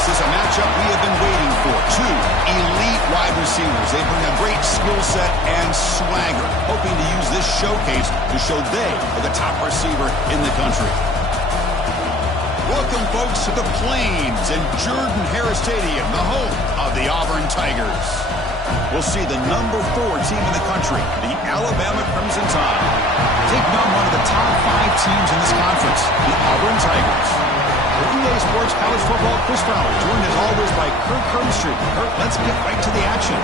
This is a matchup we have been waiting for. Two elite wide receivers. They bring a great skill set and swagger, hoping to use this showcase to show they are the top receiver in the country. Welcome, folks, to the Plains and Jordan-Hare Stadium, the home of the Auburn Tigers. We'll see the number 4 team in the country, the Alabama Crimson Tide, taking on one of the top 5 teams in this conference, the Auburn Tigers. For EA Sports College Football, Chris Fowler, joined as always by Kirk Herbstreit. Kirk, let's get right to the action.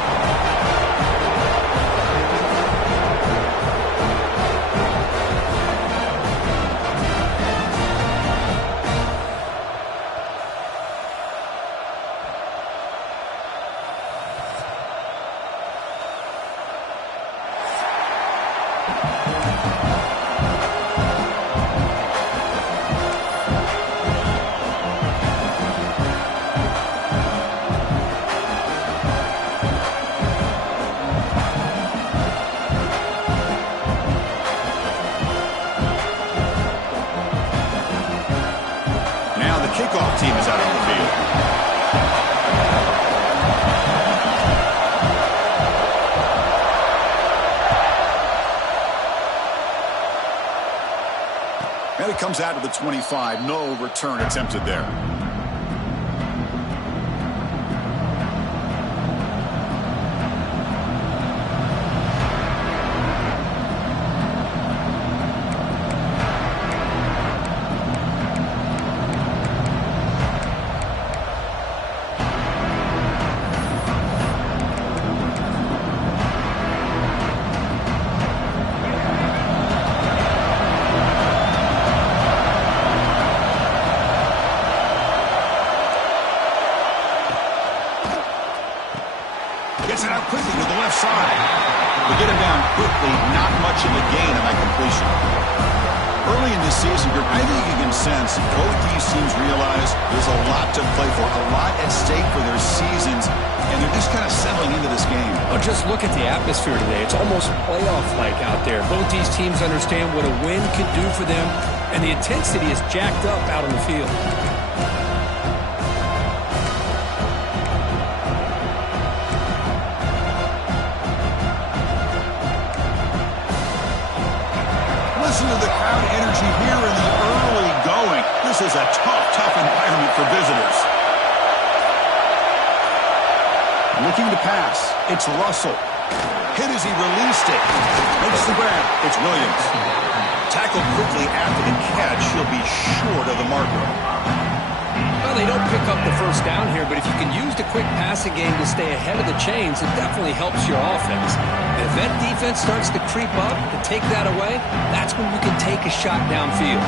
Kickoff team is out on the field. And it comes out to the 25. No return attempted there. Gets it out quickly to the left side. We get him down quickly, not much of a gain on that completion. Early in this season, I think you can sense both these teams realize there's a lot to play for, a lot at stake for their seasons, and they're just kind of settling into this game. Oh, just look at the atmosphere today. It's almost playoff-like out there. Both these teams understand what a win could do for them, and the intensity is jacked up out on the field. Listen to the crowd energy here in the early going. This is a tough environment for visitors. Looking to pass. It's Russell. Hit as he released it. Makes the grab. It's Williams. Tackled quickly after the catch. He'll be short of the marker. Well, they don't pick up the first down here, but if you can use the quick passing game to stay ahead of the chains, it definitely helps your offense. And if that defense starts to creep up and take that away, that's when you can take a shot downfield.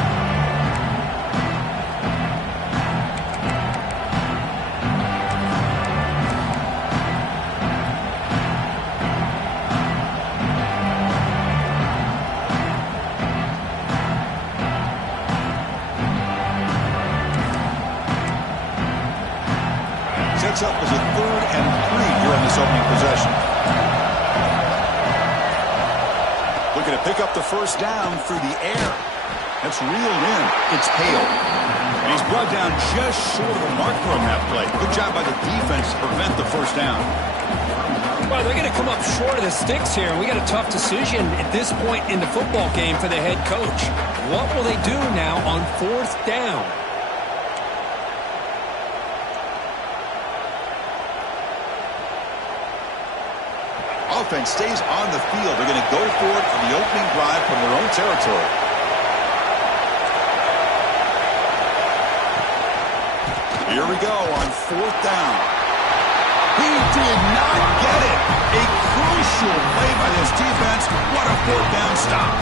Sets up as a 3rd and 3 here on this opening possession. Looking to pick up the first down through the air. That's reeled in. It's Hale. And he's brought down just short of the mark from that play. Good job by the defense to prevent the first down. Well, they're going to come up short of the sticks here, and we got a tough decision at this point in the football game for the head coach. What will they do now on 4th down? Offense stays on the field. They're going to go for it for the opening drive from their own territory. Here we go on 4th down. He did not get it. A crucial play by this defense. What a 4th down stop.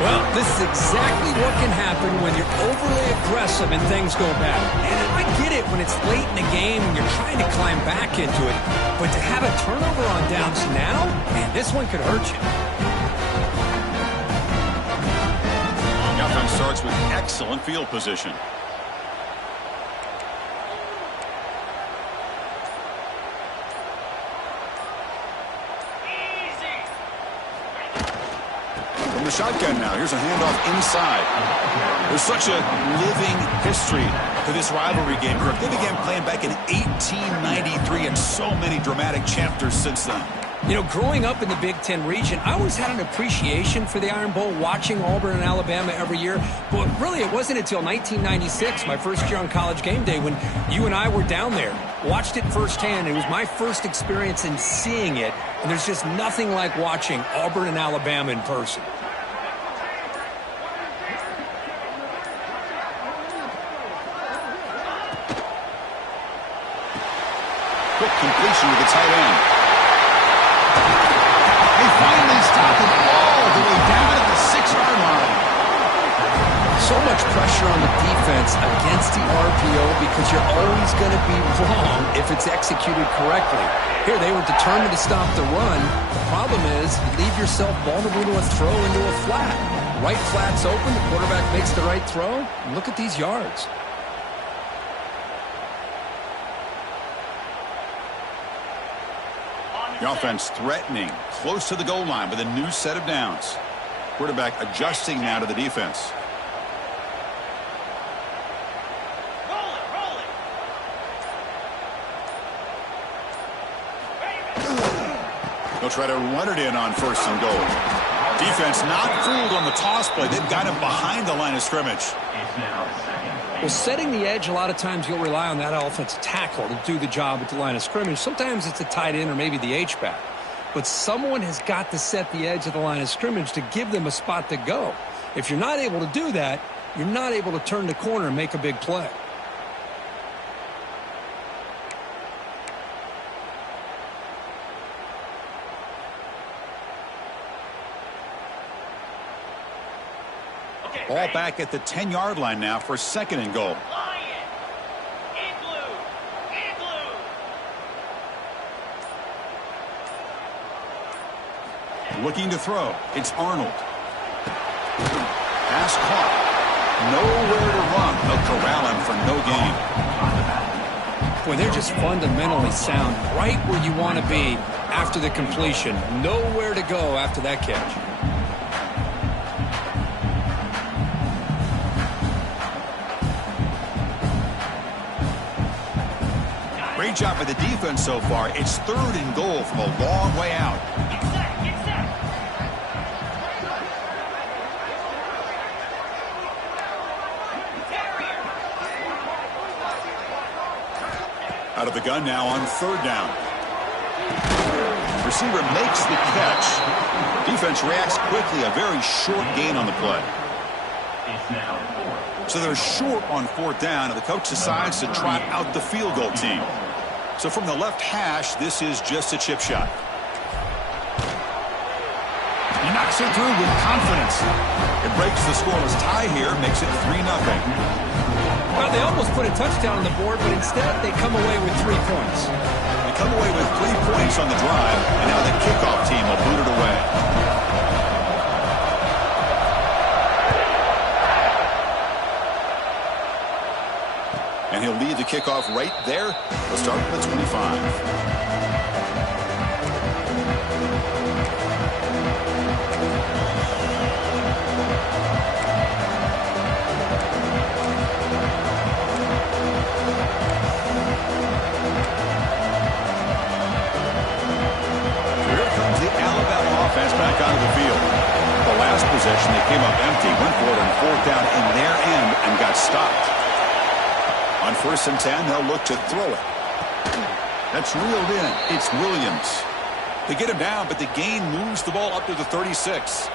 Well, this is exactly what can happen when you're overly aggressive and things go bad. And I get it when it's late in the game and you're trying to climb back into it. But to have a turnover on downs now, man, this one could hurt you. The offense starts with excellent field position. From the shotgun now, here's a handoff inside. There's such a living history to this rivalry game. They began playing back in 1893 and so many dramatic chapters since then. You know, growing up in the Big Ten region, I always had an appreciation for the Iron Bowl, watching Auburn and Alabama every year. But really, it wasn't until 1996, my first year on College Game Day, when you and I were down there. Watched it firsthand. It was my first experience in seeing it. And there's just nothing like watching Auburn and Alabama in person. Quick completion to the tight end. They finally stopped it all the way down to the 6-yard line. So much pressure on the defense against the RPO because you're always going to be wrong if it's executed correctly. Here, they were determined to stop the run. The problem is you leave yourself vulnerable to a throw into a flat. Right flat's open, the quarterback makes the right throw. And look at these yards. The offense threatening, close to the goal line with a new set of downs. Quarterback adjusting now to the defense. They'll try to run it in on 1st and goal. Defense not fooled on the toss play. They've got him behind the line of scrimmage. Well, setting the edge, a lot of times you'll rely on that offensive tackle to do the job at the line of scrimmage. Sometimes it's a tight end or maybe the H-back. But someone has got to set the edge of the line of scrimmage to give them a spot to go. If you're not able to do that, you're not able to turn the corner and make a big play. Ball back at the 10-yard line now for 2nd and goal. Looking to throw. It's Arnold. Pass caught. Nowhere to run. They'll corral him for no gain. Boy, they're just fundamentally sound, right where you want to be after the completion. Nowhere to go after that catch. Great job by the defense so far. It's 3rd and goal from a long way out. Out of the gun now on 3rd down. Receiver makes the catch. Defense reacts quickly. A very short gain on the play. So they're short on 4th down, and the coach decides to trot out the field goal team. So from the left hash, this is just a chip shot. He knocks it through with confidence. It breaks the scoreless tie here, makes it 3-0. Well, they almost put a touchdown on the board, but instead they come away with 3 points. They come away with 3 points on the drive, and now the kickoff team will boot it away. And he'll lead the kickoff right there. We'll start with the 25. Offense back onto the field. The last possession, they came up empty, went for it on 4th down in their end and got stopped. On 1st and 10, they'll look to throw it. That's reeled in. It's Williams. They get him down, but the gain moves the ball up to the 36.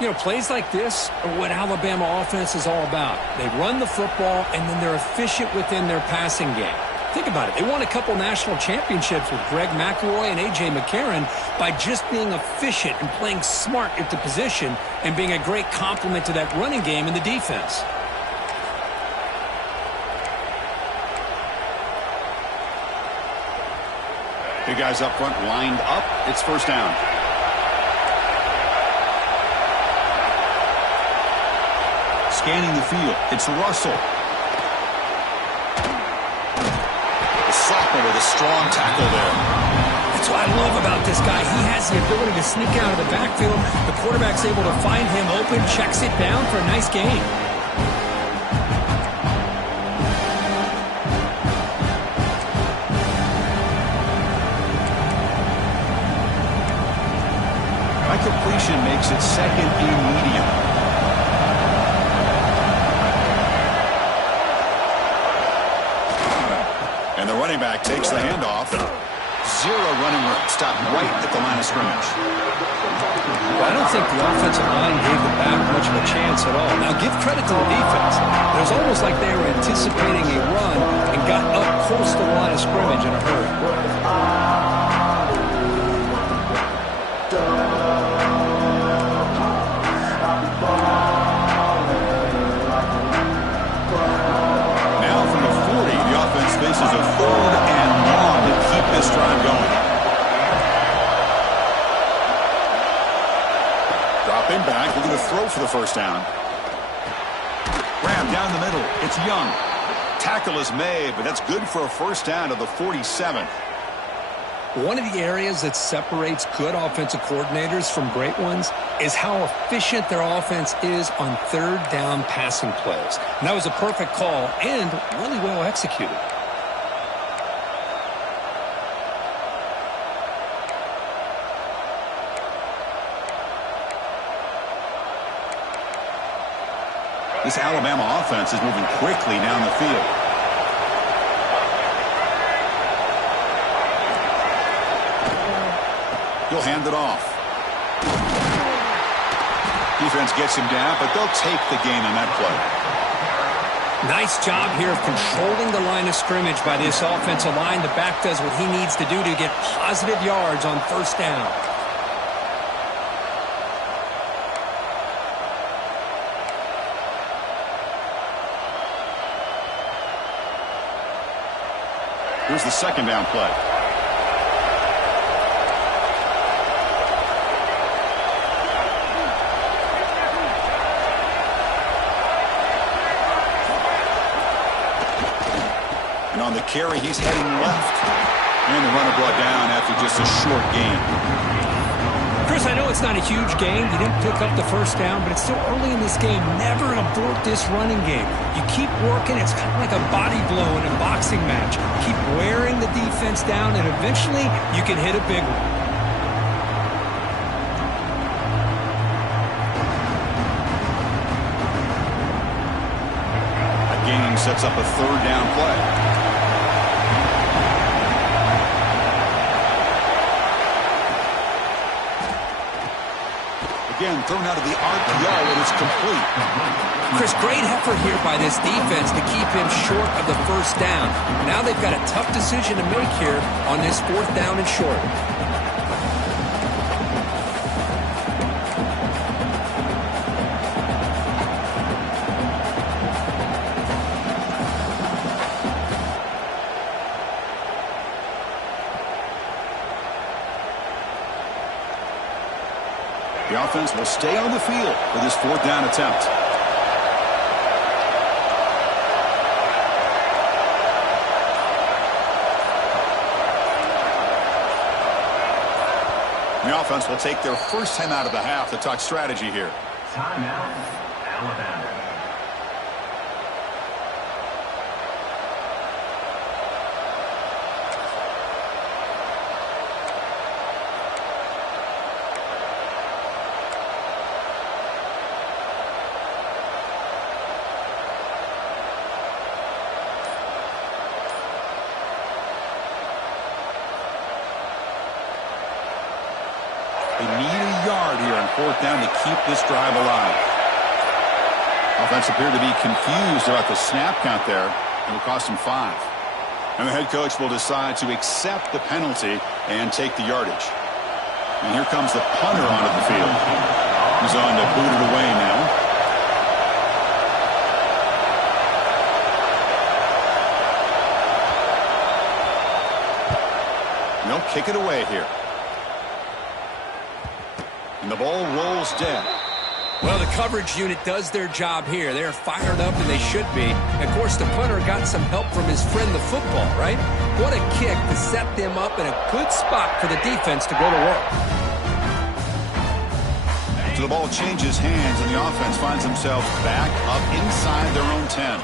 You know, plays like this are what Alabama offense is all about. They run the football, and then they're efficient within their passing game. Think about it. They won a couple national championships with Greg McElroy and A.J. McCarron by just being efficient and playing smart at the position and being a great complement to that running game in the defense. Big guys up front lined up. It's 1st down. Scanning the field. It's Russell. Sophomore with a strong tackle there. That's what I love about this guy. He has the ability to sneak out of the backfield. The quarterback's able to find him open, checks it down for a nice gain. By completion makes it second and medium. And the running back takes the handoff. Zero running room. Stopped right at the line of scrimmage. Well, I don't think the offensive line gave the back much of a chance at all. Now, give credit to the defense. It was almost like they were anticipating a run and got up close to the line of scrimmage in a hurry. Now from the 40, the offense faces a 3rd and long to keep this drive going. Dropping back, looking to throw for the first down. Grab down the middle. It's Young. Tackle is made, but that's good for a first down to the 47. One of the areas that separates good offensive coordinators from great ones is how efficient their offense is on 3rd down passing plays. And that was a perfect call and really well executed. This Alabama offense is moving quickly down the field. He'll hand it off. Defense gets him down, but they'll take the gain on that play. Nice job here of controlling the line of scrimmage by this offensive line. The back does what he needs to do to get positive yards on first down. Here's the second down play. And on the carry, he's heading left. And the runner brought down after just a short gain. Chris, I know it's not a huge gain. You didn't pick up the first down, but it's still early in this game. Never abort this running game. You keep working. It's kind of like a body blow in a boxing match. Keep wearing the defense down, and eventually you can hit a big one. A gain sets up a 3rd down play. Again, thrown out of the RPO, and it's complete. Chris, great effort here by this defense to keep him short of the first down. Now they've got a tough decision to make here on this 4th down and short. The offense will stay on the field for this 4th down attempt. The offense will take their first time out of the half to talk strategy here. Timeout, Alabama. They need a yard here on 4th down to keep this drive alive. Offense appeared to be confused about the snap count there. It will cost him 5. And the head coach will decide to accept the penalty and take the yardage. And here comes the punter onto the field. He's on to boot it away now. And they'll kick it away here. And the ball rolls dead. Well, the coverage unit does their job here. They're fired up, and they should be. And of course, the punter got some help from his friend, the football, right? What a kick to set them up in a good spot for the defense to go to work. So the ball changes hands, and the offense finds themselves back up inside their own 10.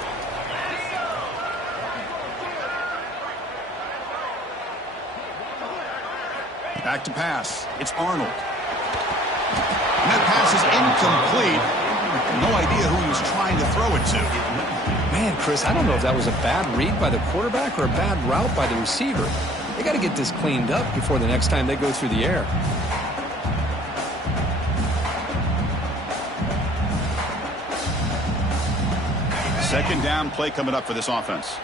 Back to pass. It's Arnold. And that pass is incomplete. No idea who he was trying to throw it to. Man, Chris, I don't know if that was a bad read by the quarterback or a bad route by the receiver. They got to get this cleaned up before the next time they go through the air. Second down play coming up for this offense.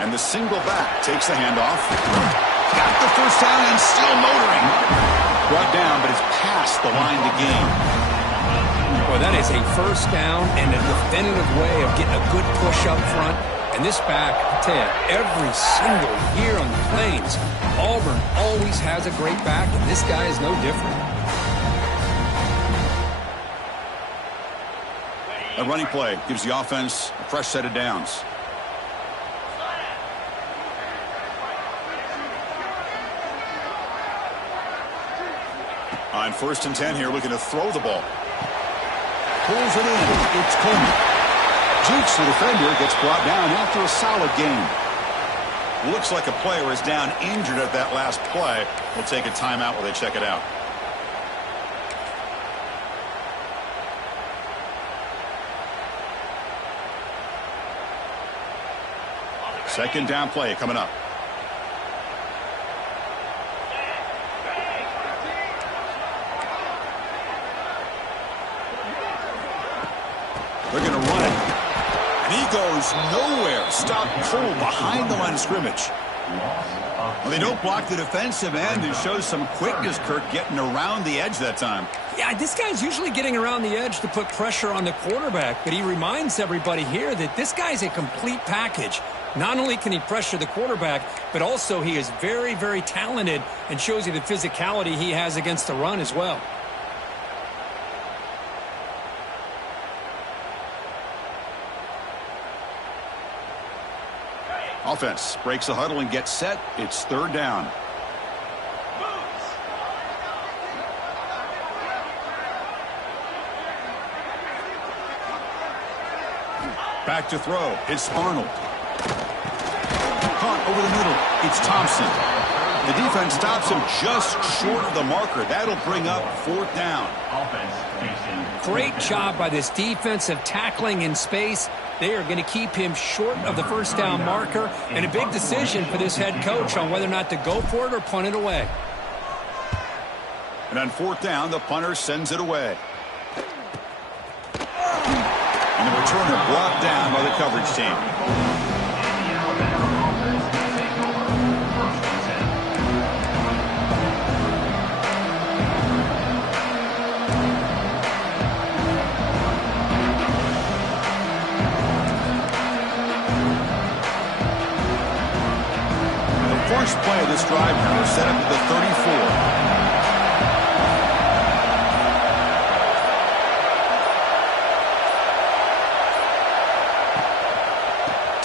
And the single back takes the handoff. Got the first down and still motoring. Brought down, but it's past the line to gain. Boy, that is a first down and a definitive way of getting a good push up front. And this back, I tell you, every single year on the Plains, Auburn always has a great back, and this guy is no different. A running play gives the offense a fresh set of downs. On 1st and 10 here, looking to throw the ball. Pulls it in. It's Coleman. Jukes the defender, gets brought down after a solid game. Looks like a player is down injured at that last play. We'll take a timeout while they check it out. Second down play coming up. They're going to run it. And he goes nowhere. Stopped cold behind the line of scrimmage. Well, they don't block the defensive end and shows some quickness, Kirk, getting around the edge that time. Yeah, this guy's usually getting around the edge to put pressure on the quarterback, but he reminds everybody here that this guy's a complete package. Not only can he pressure the quarterback, but also he is very, very talented and shows you the physicality he has against the run as well. Offense breaks the huddle and gets set. It's third down. Back to throw. It's Arnold. Caught over the middle. It's Thompson. The defense stops him just short of the marker. That'll bring up fourth down. Great job by this defensive tackling in space. They are going to keep him short of the first down marker, and a big decision for this head coach on whether or not to go for it or punt it away. And on fourth down, the punter sends it away. And the returner brought down by the coverage team. First play of this drive now set up at the 34.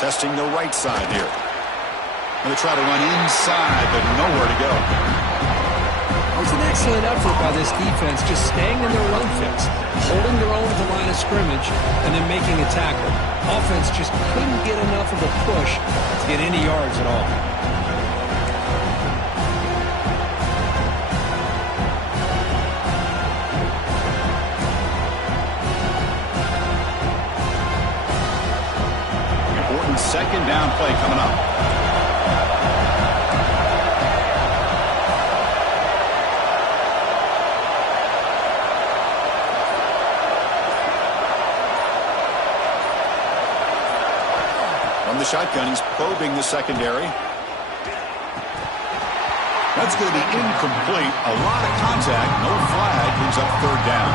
Testing the right side here. Going to try to run inside, but nowhere to go. It was an excellent effort by this defense, just staying in their run fix, holding their own at the line of scrimmage, and then making a tackle. Offense just couldn't get enough of a push to get any yards at all. Second down play coming up. From the shotgun, he's probing the secondary. That's going to be incomplete. A lot of contact. No flag. Brings up third down.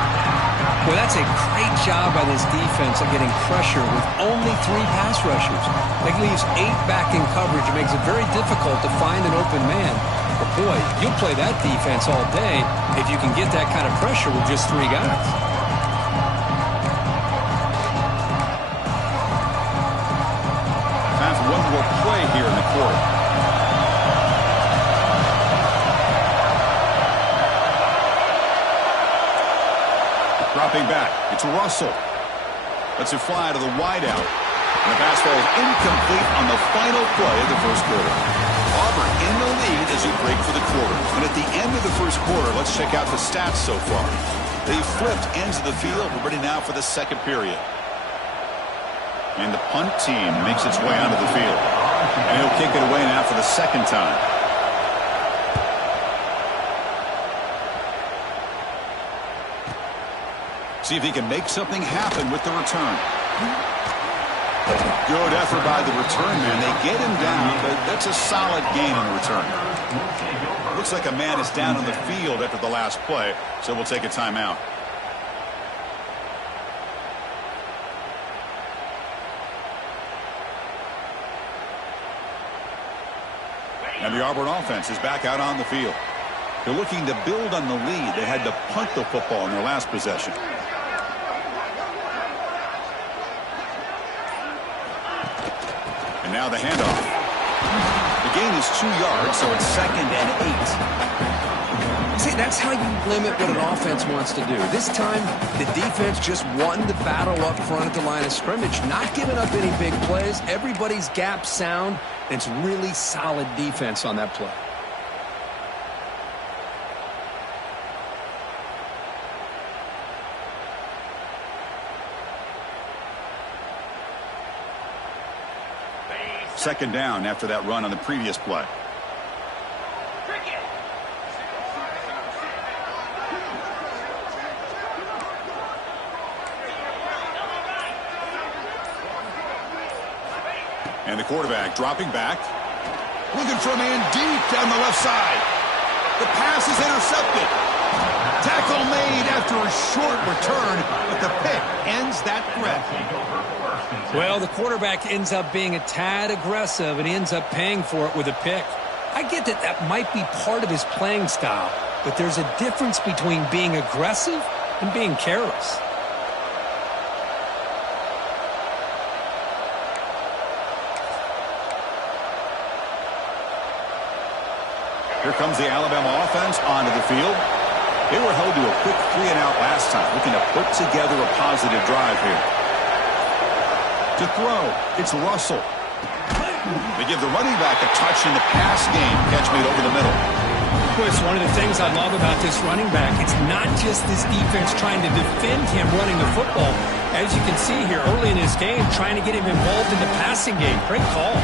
Well, that's a great job by this defense of getting pressure with only 3 pass rushers. That leaves 8 back in coverage. It makes it very difficult to find an open man. But boy, you'll play that defense all day if you can get that kind of pressure with just 3 guys. Time for one more play here in the quarter. Dropping back, it's Russell. Lets it fly to the wideout. And the pass falls incomplete on the final play of the first quarter. Auburn in the lead as we break for the quarter. And at the end of the first quarter, let's check out the stats so far. They've flipped ends of the field. We're ready now for the second period. And the punt team makes its way onto the field. And he'll kick it away now for the second time. See if he can make something happen with the return. Good effort by the return man. They get him down, but that's a solid gain on the return. Looks like a man is down on the field after the last play, so we'll take a timeout. And the Auburn offense is back out on the field. They're looking to build on the lead. They had to punt the football in their last possession. And now the handoff. The gain is 2 yards, so it's 2nd and 8. See, that's how you limit what an offense wants to do. This time, the defense just won the battle up front at the line of scrimmage, not giving up any big plays. Everybody's gap sound. It's really solid defense on that play. Second down after that run on the previous play. And the quarterback dropping back. Looking for a man deep down the left side. The pass is intercepted. Tackle made after a short return, but the pick ends that threat. Well, the quarterback ends up being a tad aggressive, and he ends up paying for it with a pick. I get that that might be part of his playing style, but there's a difference between being aggressive and being careless. Here comes the Alabama offense onto the field. They were held to a quick 3-and-out last time, looking to put together a positive drive here. To throw, it's Russell. They give the running back a touch in the pass game. Catch made over the middle. Well, it's one of the things I love about this running back. It's not just this defense trying to defend him running the football. As you can see here early in this game, trying to get him involved in the passing game. Great call.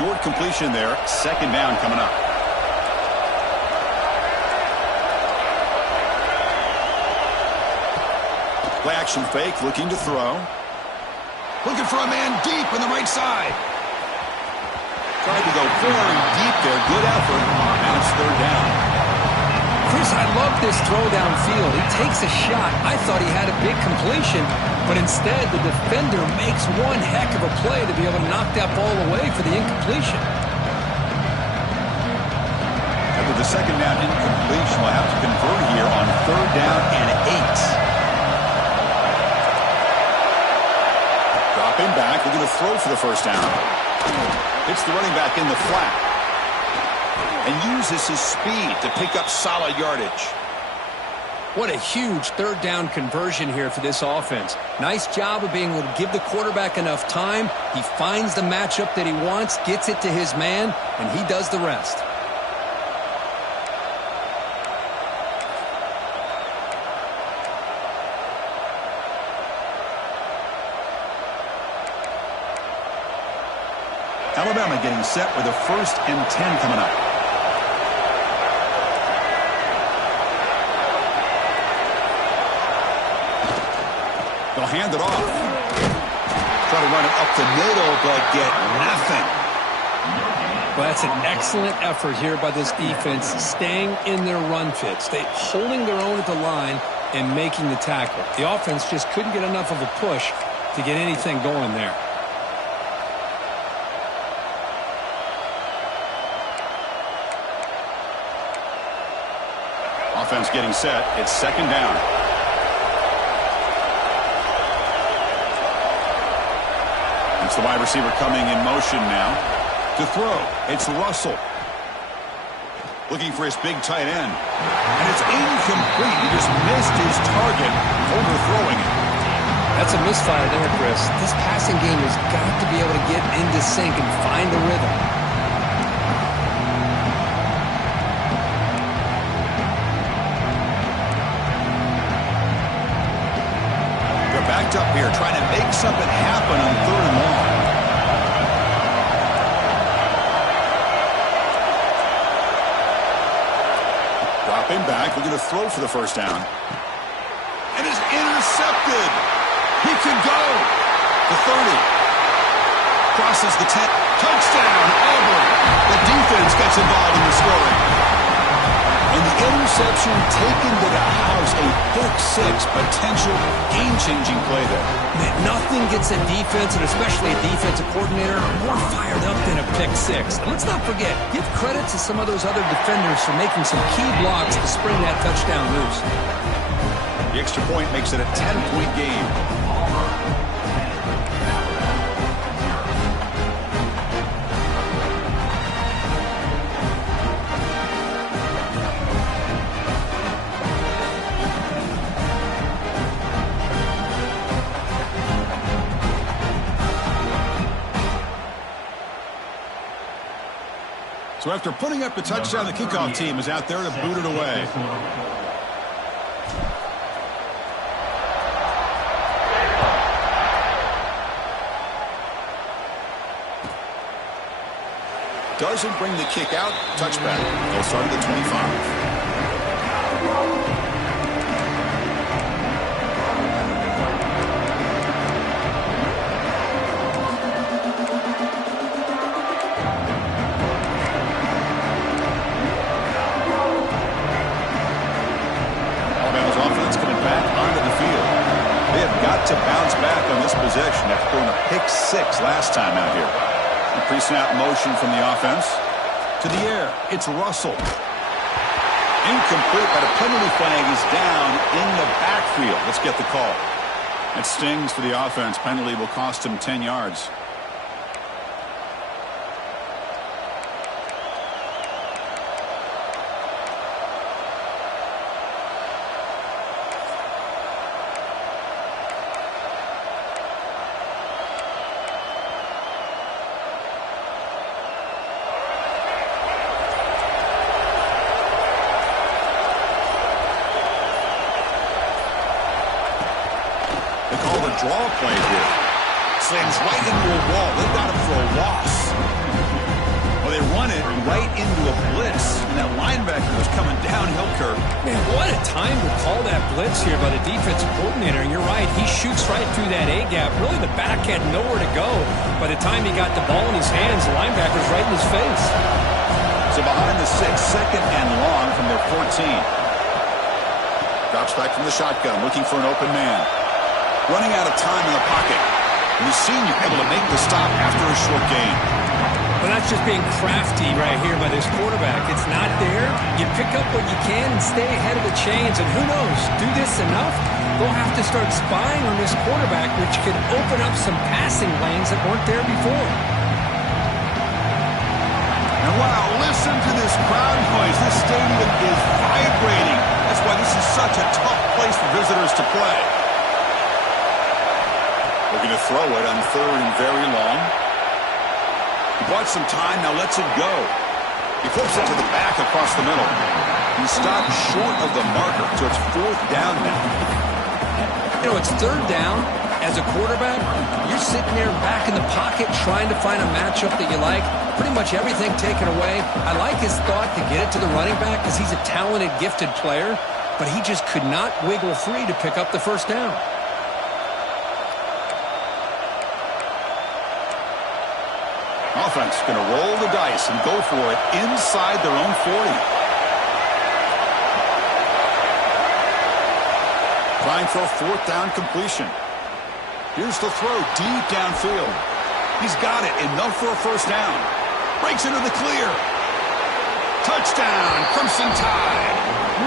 Short completion there. Second down coming up. Play action fake, looking to throw. Looking for a man deep on the right side. Tried to go very deep there. Good effort. Now it's third down. Chris, I love this throw downfield. He takes a shot. I thought he had a big completion, but instead the defender makes one heck of a play to be able to knock that ball away for the incompletion. After the second down incompletion, we'll have to convert here on third down and 8. Dropping back, we're going to throw for the first down. Hits the running back in the flat. And uses his speed to pick up solid yardage. What a huge third down conversion here for this offense. Nice job of being able to give the quarterback enough time. He finds the matchup that he wants, gets it to his man, and he does the rest. Alabama getting set with a 1st and 10 coming up. hand it off. Try to run it up the middle, but get nothing. Well, that's an excellent effort here by this defense, staying in their run fit, holding their own at the line and making the tackle. The offense just couldn't get enough of a push to get anything going there. Offense getting set. It's second down. It's the wide receiver coming in motion now. To throw, it's Russell. Looking for his big tight end. And it's incomplete. He just missed his target, overthrowing it. That's a misfire there, Chris. This passing game has got to be able to get into sync and find the rhythm. They're backed up here, trying to make something happen on 3rd and long. Dropping back, looking to throw for the first down. And is intercepted. He can go. The 30. Crosses the 10. Touchdown, Auburn. The defense gets involved in the scoring. And the interception taken to the house. A pick six, potential game-changing play there. Man, nothing gets a defense, and especially a defensive coordinator, more fired up than a pick six. And let's not forget, give credit to some of those other defenders for making some key blocks to spring that touchdown loose. The extra point makes it a 10-point game. So after putting up the touchdown, the kickoff team is out there to boot it away. Doesn't bring the kick out. Touchback. They'll start at the 25. To bounce back on this possession after throwing a pick six last time out here. A pre-snap motion from the offense. To the air, it's Russell. Incomplete, but a penalty flag is down in the backfield. Let's get the call. It stings for the offense. Penalty will cost him 10 yards. Draw play here. Slams right into a wall. They've got him for a loss. Well, they run it right into a blitz, and that linebacker was coming downhill, Kirk. Man, what a time to call that blitz here by the defensive coordinator. And you're right, he shoots right through that A-gap. Really, the back had nowhere to go. By the time he got the ball in his hands, the linebacker's right in his face. So behind the 6, second and long from their 14. Drops back from the shotgun, looking for an open man. Running out of time in the pocket. And the senior able to make the stop after a short gain. Well, that's just being crafty right here by this quarterback. It's not there. You pick up what you can and stay ahead of the chains. And who knows, do this enough, they'll have to start spying on this quarterback, which could open up some passing lanes that weren't there before. And wow, listen to this crowd noise. This stadium is vibrating. That's why this is such a tough place for visitors to play. Looking to throw it on 3rd and very long. He bought some time, now lets it go. He flips it to the back across the middle. He stopped short of the marker, so it's 4th down now. You know, it's 3rd down. As a quarterback, you're sitting there back in the pocket trying to find a matchup that you like. Pretty much everything taken away. I like his thought to get it to the running back because he's a talented, gifted player, but he just could not wiggle free to pick up the first down. Offense going to roll the dice and go for it inside their own 40. Trying for a fourth down completion. Here's the throw deep downfield. He's got it. Enough for a first down. Breaks into the clear. Touchdown, Crimson Tide.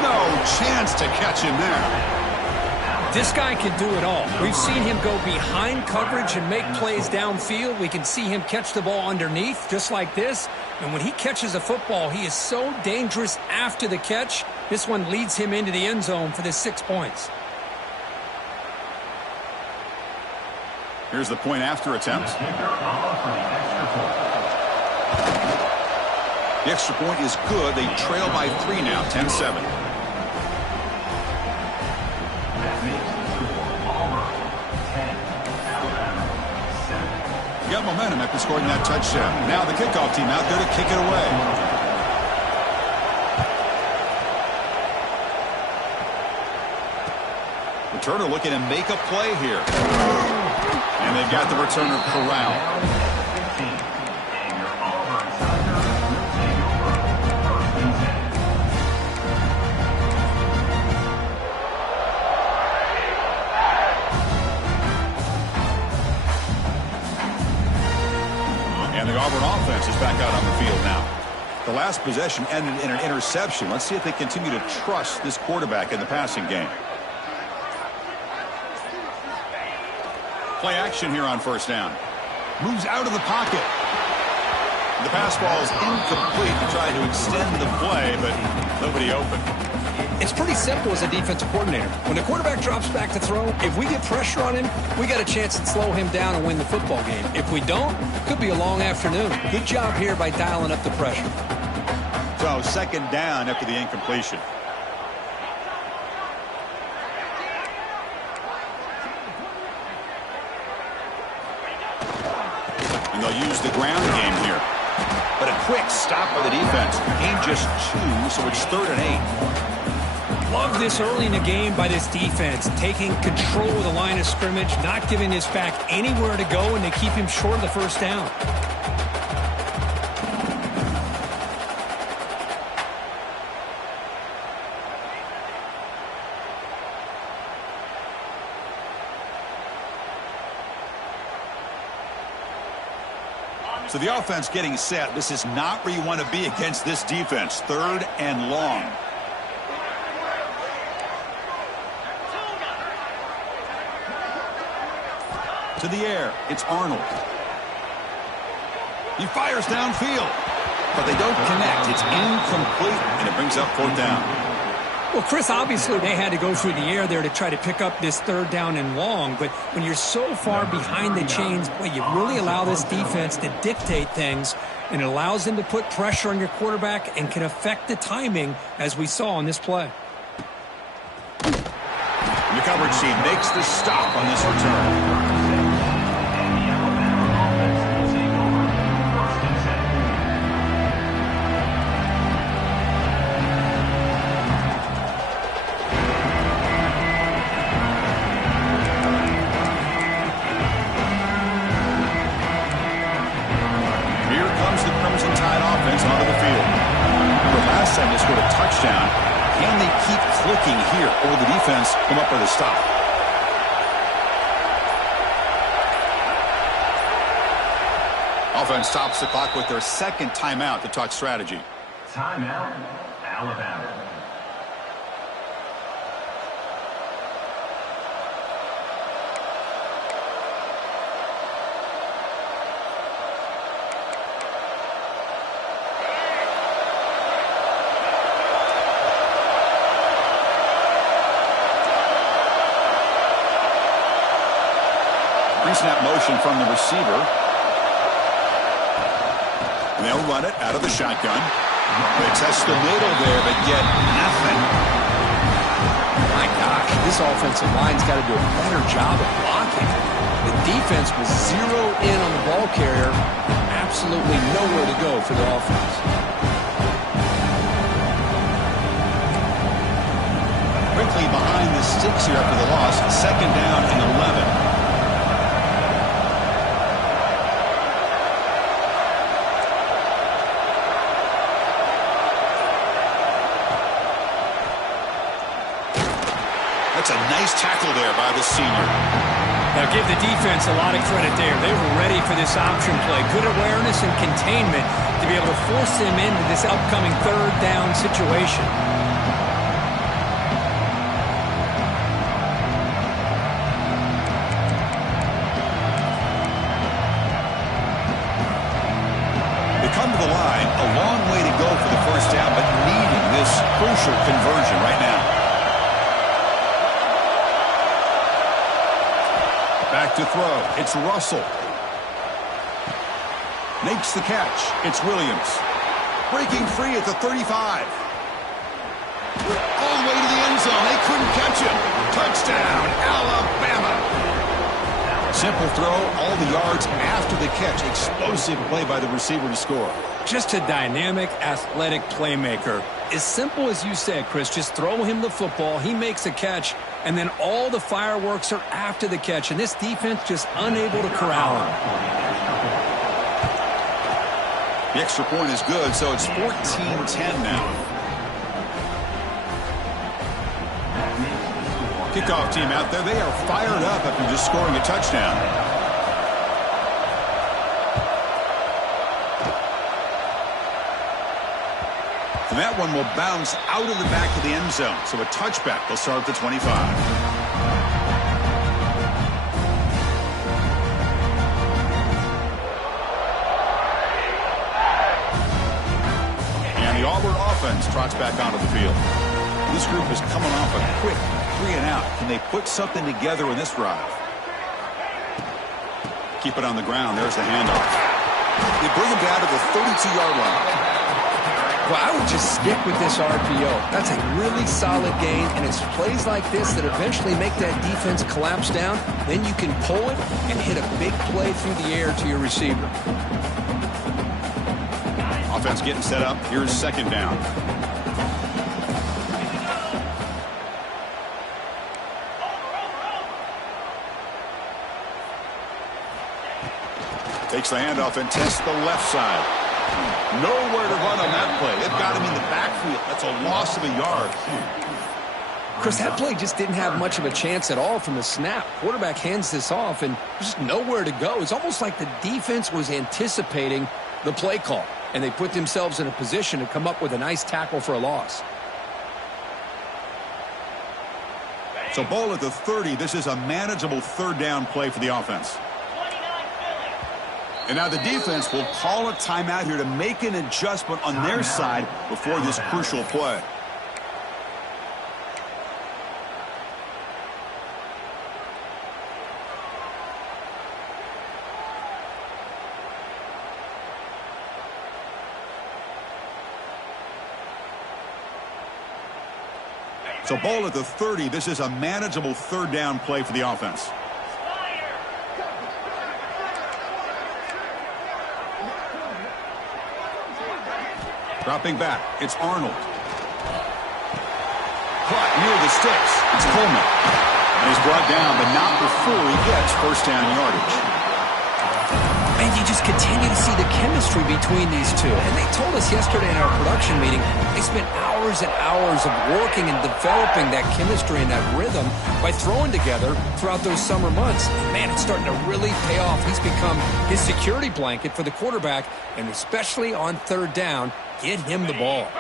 No chance to catch him there. This guy can do it all. We've seen him go behind coverage and make plays downfield. We can see him catch the ball underneath just like this. And when he catches a football, he is so dangerous after the catch. This one leads him into the end zone for the 6 points. Here's the point after attempt. The extra point is good. They trail by 3 now, 10-7. Got momentum after scoring that touchdown. Now the kickoff team out there to kick it away. Returner looking to make a play here. And they've got the returner corralled. And the Auburn offense is back out on the field now. The last possession ended in an interception. Let's see if they continue to trust this quarterback in the passing game. Play action here on first down. Moves out of the pocket. The pass ball is incomplete. He tried to extend the play, but nobody open. It's pretty simple as a defensive coordinator. When the quarterback drops back to throw, if we get pressure on him, we got a chance to slow him down and win the football game. If we don't, it could be a long afternoon. Good job here by dialing up the pressure. So second down after the incompletion. And they'll use the ground game here. But a quick stop by the defense. Gain just 2, so it's 3rd and 8. Love this early in the game by this defense, taking control of the line of scrimmage, not giving this back anywhere to go, and they keep him short of the first down. So the offense getting set. This is not where you want to be against this defense. 3rd and long. To the air, it's Arnold. He fires downfield, but they don't connect. It's incomplete, and it brings up 4th down. Well, Chris, obviously they had to go through the air there to try to pick up this 3rd down and long, but when you're so far behind the chains, boy, you really allow this defense to dictate things, and it allows them to put pressure on your quarterback and can affect the timing, as we saw on this play. And the coverage team makes the stop on this return. Onto the field. Remember, last time they scored a touchdown. Can they keep clicking here, or will the defense come up with a stop? Offense stops the clock with their 2nd timeout to talk strategy. Timeout, Alabama. Snap motion from the receiver. And they'll run it out of the shotgun. They test the middle there, but get nothing. My gosh, this offensive line's got to do a better job of blocking. The defense was zeroed in on the ball carrier. Absolutely nowhere to go for the offense. Quickly behind the sticks here after the loss. 2nd down and 11. That's a nice tackle there by the senior. Now give the defense a lot of credit there. They were ready for this option play. Good awareness and containment to be able to force them into this upcoming third down situation. Come to the line, a long way to go for the first down, but needing this crucial conversion right now. Back to throw. It's Russell. Makes the catch. It's Williams. Breaking free at the 35. All the way to the end zone. They couldn't catch him. Touchdown, Alabama. Simple throw, all the yards after the catch. Explosive play by the receiver to score. Just a dynamic, athletic playmaker. As simple as you said, Chris, just throw him the football, he makes a catch, and then all the fireworks are after the catch, and this defense just unable to corral him. The extra point is good, so it's 14-10 now. Kickoff team out there. They are fired up after just scoring a touchdown. And that one will bounce out of the back of the end zone. So a touchback. They'll start at the 25. And the Auburn offense trots back onto the field. This group is coming off a quick 3-and-out. Can they put something together in this drive? Keep it on the ground. There's the handoff. They bring him down to the 32-yard line. Well, I would just stick with this RPO. That's a really solid gain, and it's plays like this that eventually make that defense collapse down. Then you can pull it and hit a big play through the air to your receiver. Offense getting set up. Here's second down. Takes the handoff and tests the left side. Nowhere to run on that play. They've got him in the backfield. That's a loss of a yard. Chris, that play just didn't have much of a chance at all from the snap. Quarterback hands this off, and there's just nowhere to go. It's almost like the defense was anticipating the play call, and they put themselves in a position to come up with a nice tackle for a loss. So ball at the 30. This is a manageable third down play for the offense. And now the defense will call a timeout here to make an adjustment on their side before this crucial play. So ball at the 30. This is a manageable third down play for the offense. Dropping back, it's Arnold. Caught near the sticks. It's Coleman. And he's brought down, but not before he gets first down yardage. And you just continue to see the chemistry between these two. And they told us yesterday in our production meeting, they spent hours and hours of working and developing that chemistry and that rhythm by throwing together throughout those summer months. And man, it's starting to really pay off. He's become his security blanket for the quarterback, and especially on third down, get him the ball.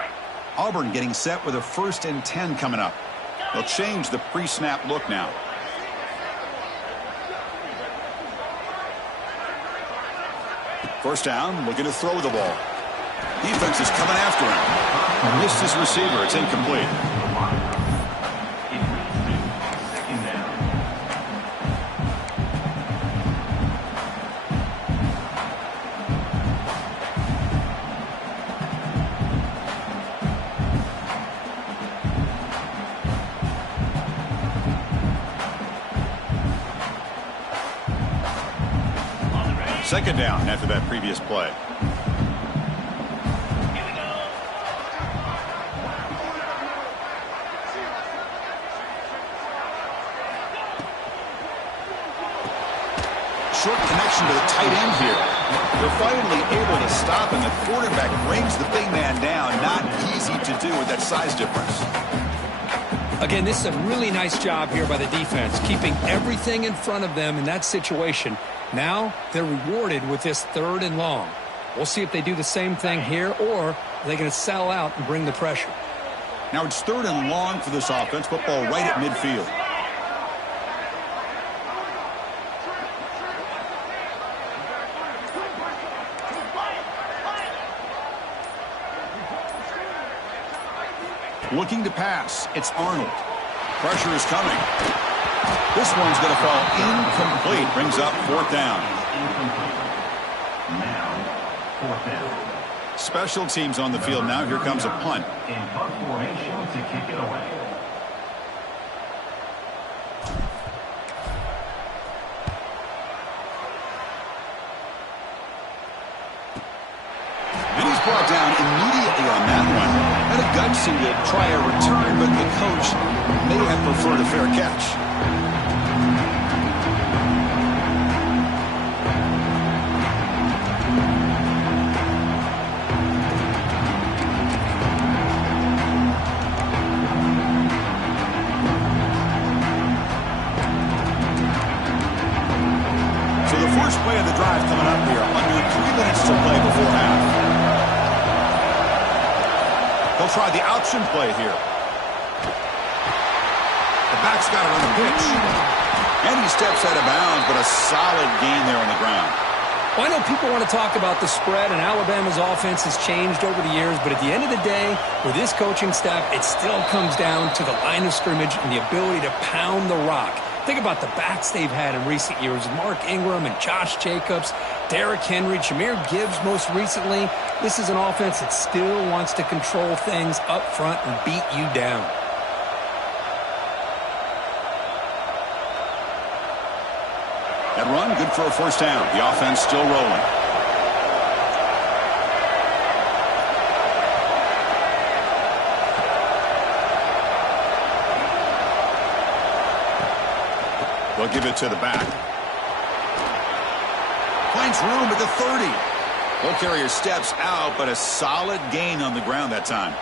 Auburn getting set with a 1st and 10 coming up. They'll change the pre-snap look now. First down, looking to throw the ball. Defense is coming after him. Missed his receiver. It's incomplete. Second down after that previous play. Short connection to the tight end here. They're finally able to stop, and the quarterback brings the big man down. Not easy to do with that size difference. Again, this is a really nice job here by the defense, keeping everything in front of them in that situation. Now they're rewarded with this 3rd and long. We'll see if they do the same thing here, or are they going to settle out and bring the pressure. Now it's 3rd and long for this offense. Football right at midfield. Looking to pass. It's Arnold. Pressure is coming. This one's going to fall incomplete. Brings up 4th down. Now, 4th down. Special teams on the field now. Here comes a punt. In punt formation to kick it away. And he's brought down immediately on that one. Had a gutsy to try a return, but the coach may have preferred a fair catch. So the first play of the drive coming up here. Under 3 minutes to play before half. They'll try the option play here. The back's got it on the pitch. And he steps out of bounds, but a solid gain there on the ground. Well, I know people want to talk about the spread, and Alabama's offense has changed over the years, but at the end of the day, with this coaching staff, it still comes down to the line of scrimmage and the ability to pound the rock. Think about the backs they've had in recent years. Mark Ingram and Josh Jacobs, Derrick Henry, Jahmyr Gibbs most recently. This is an offense that still wants to control things up front and beat you down. That run, good for a 1st down. The offense still rolling. They'll give it to the back. Finds room at the 30. Ball carrier steps out, but a solid gain on the ground that time.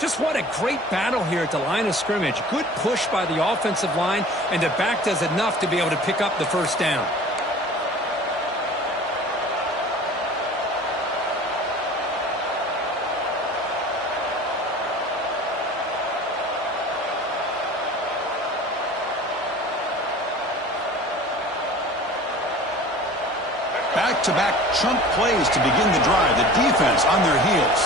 Just what a great battle here at the line of scrimmage. Good push by the offensive line, and the back does enough to be able to pick up the 1st down. Back-to-back chunk plays to begin the drive. The defense on their heels.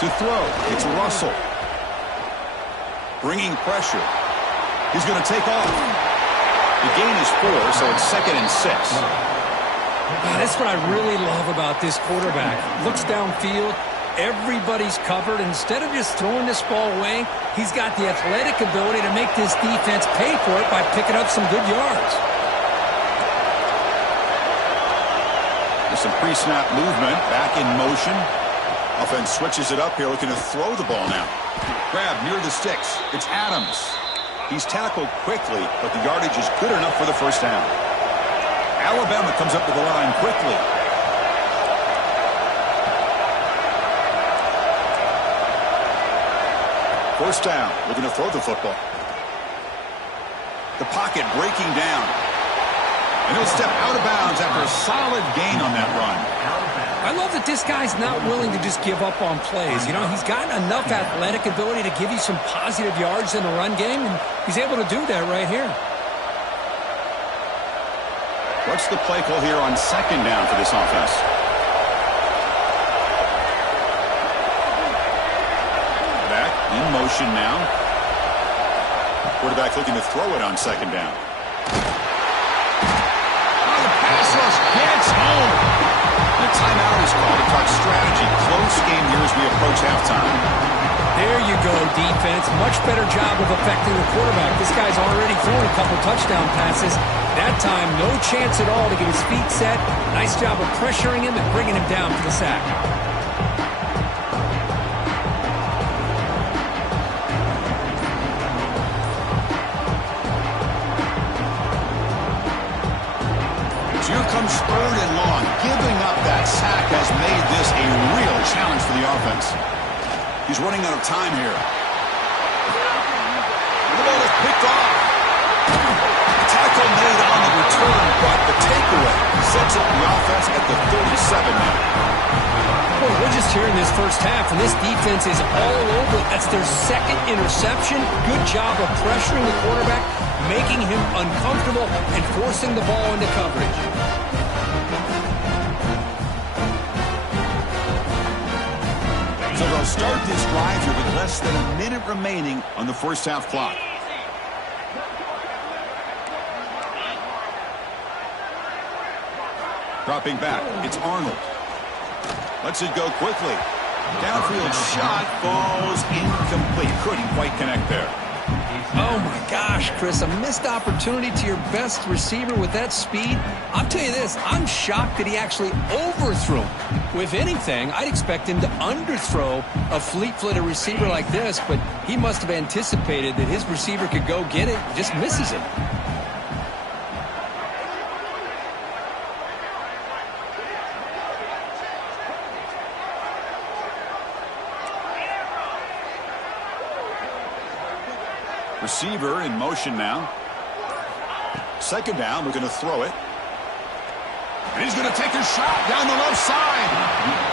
To throw, it's Russell. Bringing pressure. He's going to take off. The gain is 4, so it's 2nd and 6. That's what I really love about this quarterback. Looks downfield. Everybody's covered. Instead of just throwing this ball away, he's got the athletic ability to make this defense pay for it by picking up some good yards. There's some pre-snap movement. Back in motion. Offense switches it up here, looking to throw the ball now. Grab near the sticks. It's Adams. He's tackled quickly, but the yardage is good enough for the 1st down. Alabama comes up to the line quickly. First down, looking to throw the football. The pocket breaking down. And he'll step out of bounds after a solid gain on that run. I love that this guy's not willing to just give up on plays. You know, he's got enough athletic ability to give you some positive yards in the run game, and he's able to do that right here. What's the play call here on 2nd down for this offense? Back in motion now. Quarterback looking to throw it on 2nd down. Oh, the pass rush hits home. The timeout is called to talk strategy. Close game here as we approach halftime. There you go, defense. Much better job of affecting the quarterback. This guy's already thrown a couple touchdown passes. That time, no chance at all to get his feet set. Nice job of pressuring him and bringing him down for the sack. Here comes 3rd and long. Giving up that sack has made this a real challenge for the offense. He's running out of time here. The ball is picked off. Tackle made on the return, but the takeaway sets up the offense at the 37 now. Boy, we're just here in this first half, and this defense is all over. That's their second interception. Good job of pressuring the quarterback, making him uncomfortable, and forcing the ball into coverage. So they'll start this drive here with less than a minute remaining on the first half clock. Dropping back, it's Arnold. Lets it go quickly. Downfield shot falls incomplete. Couldn't quite connect there. Oh, my gosh, Chris, a missed opportunity to your best receiver with that speed. I'll tell you this, I'm shocked that he actually overthrew him. If anything, I'd expect him to underthrow a fleet-footed receiver like this, but he must have anticipated that his receiver could go get it, just misses it. Receiver in motion now. Second down, we're going to throw it. And he's going to take a shot down the left side.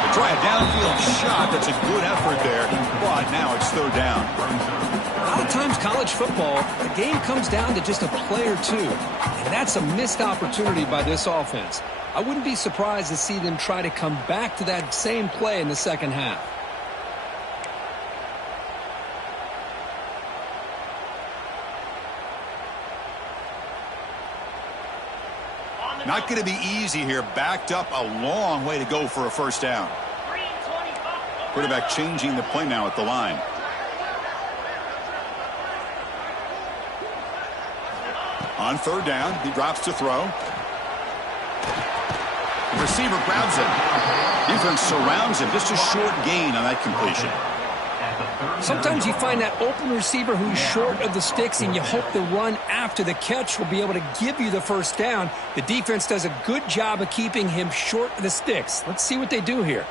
They try a downfield shot. That's a good effort there, but now it's third down. A lot of times college football, the game comes down to just a play or two, and that's a missed opportunity by this offense. I wouldn't be surprised to see them try to come back to that same play in the second half. Not going to be easy here. Backed up a long way to go for a first down. Quarterback changing the play now at the line. On third down, he drops to throw. The receiver grabs it. Defense surrounds him. Just a short gain on that completion. Sometimes you find that open receiver who's short of the sticks, and you hope the run after the catch will be able to give you the first down. The defense does a good job of keeping him short of the sticks. Let's see what they do here.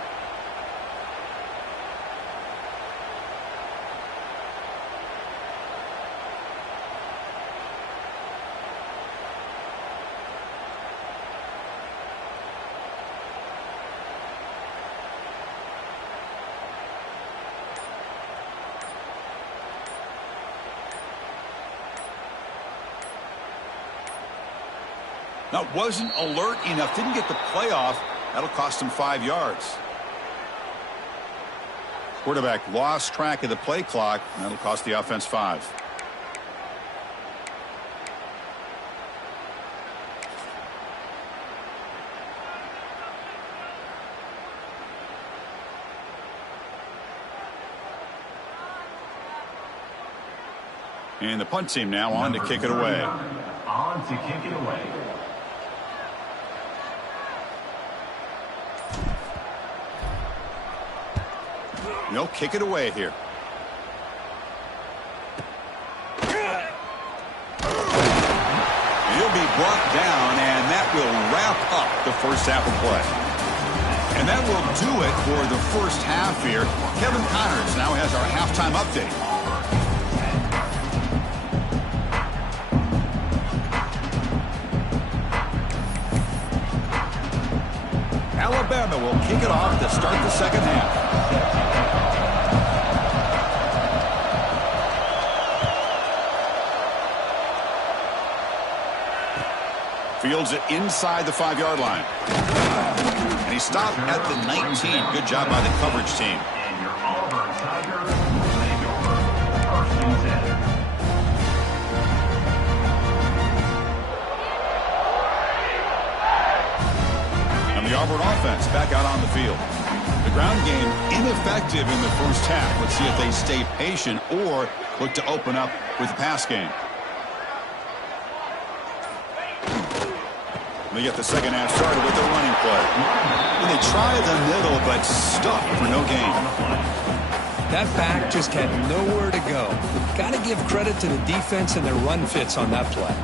Now, wasn't alert enough. Didn't get the playoff. That'll cost him 5 yards. Quarterback lost track of the play clock. That'll cost the offense 5. And the punt team now on to kick it away. On to kick it away. They'll kick it away here. He'll be brought down, and that will wrap up the first half of play. And that will do it for the first half here. Kevin Connors now has our halftime update. Alabama will kick it off to start the second half. Fields it inside the 5-yard line. And he stopped at the 19. Good job by the coverage team. And your Auburn Tigers take over 1st and 10. And the Auburn offense back out on the field. The ground game ineffective in the first half. Let's see if they stay patient or look to open up with the pass game. They get the second half started with the running play. And they try the middle, but stuck for no gain. That back just had nowhere to go. Got to give credit to the defense and their run fits on that play.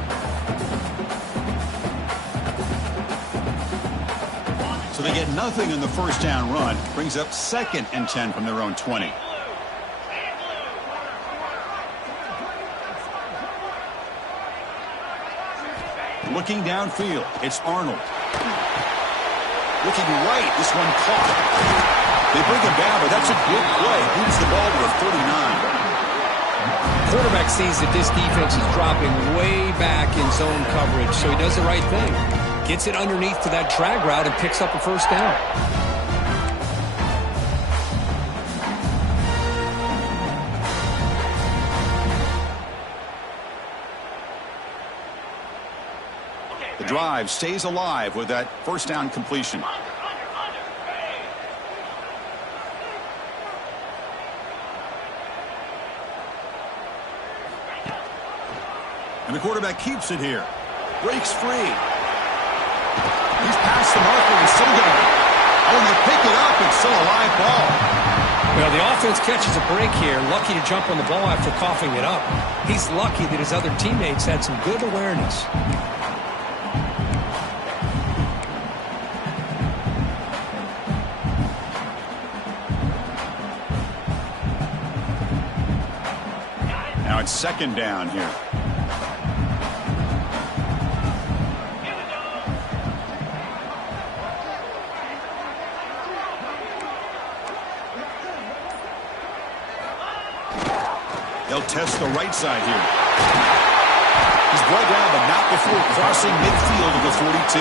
So they get nothing in the first down run. Brings up 2nd and 10 from their own 20. Looking downfield, it's Arnold. Looking right, this one caught. They bring him down, but that's a good play. Moves the ball to the 39. Quarterback sees that this defense is dropping way back in zone coverage, so he does the right thing. Gets it underneath to that drag route and picks up a first down. The drive stays alive with that first down completion. And the quarterback keeps it here. Breaks free. He's past the marker and still going. Oh, and they pick it up. It's still a live ball. Well, the offense catches a break here. Lucky to jump on the ball after coughing it up. He's lucky that his other teammates had some good awareness. Now it's second down here. They'll test the right side here. He's brought down, but not before crossing midfield of the 42.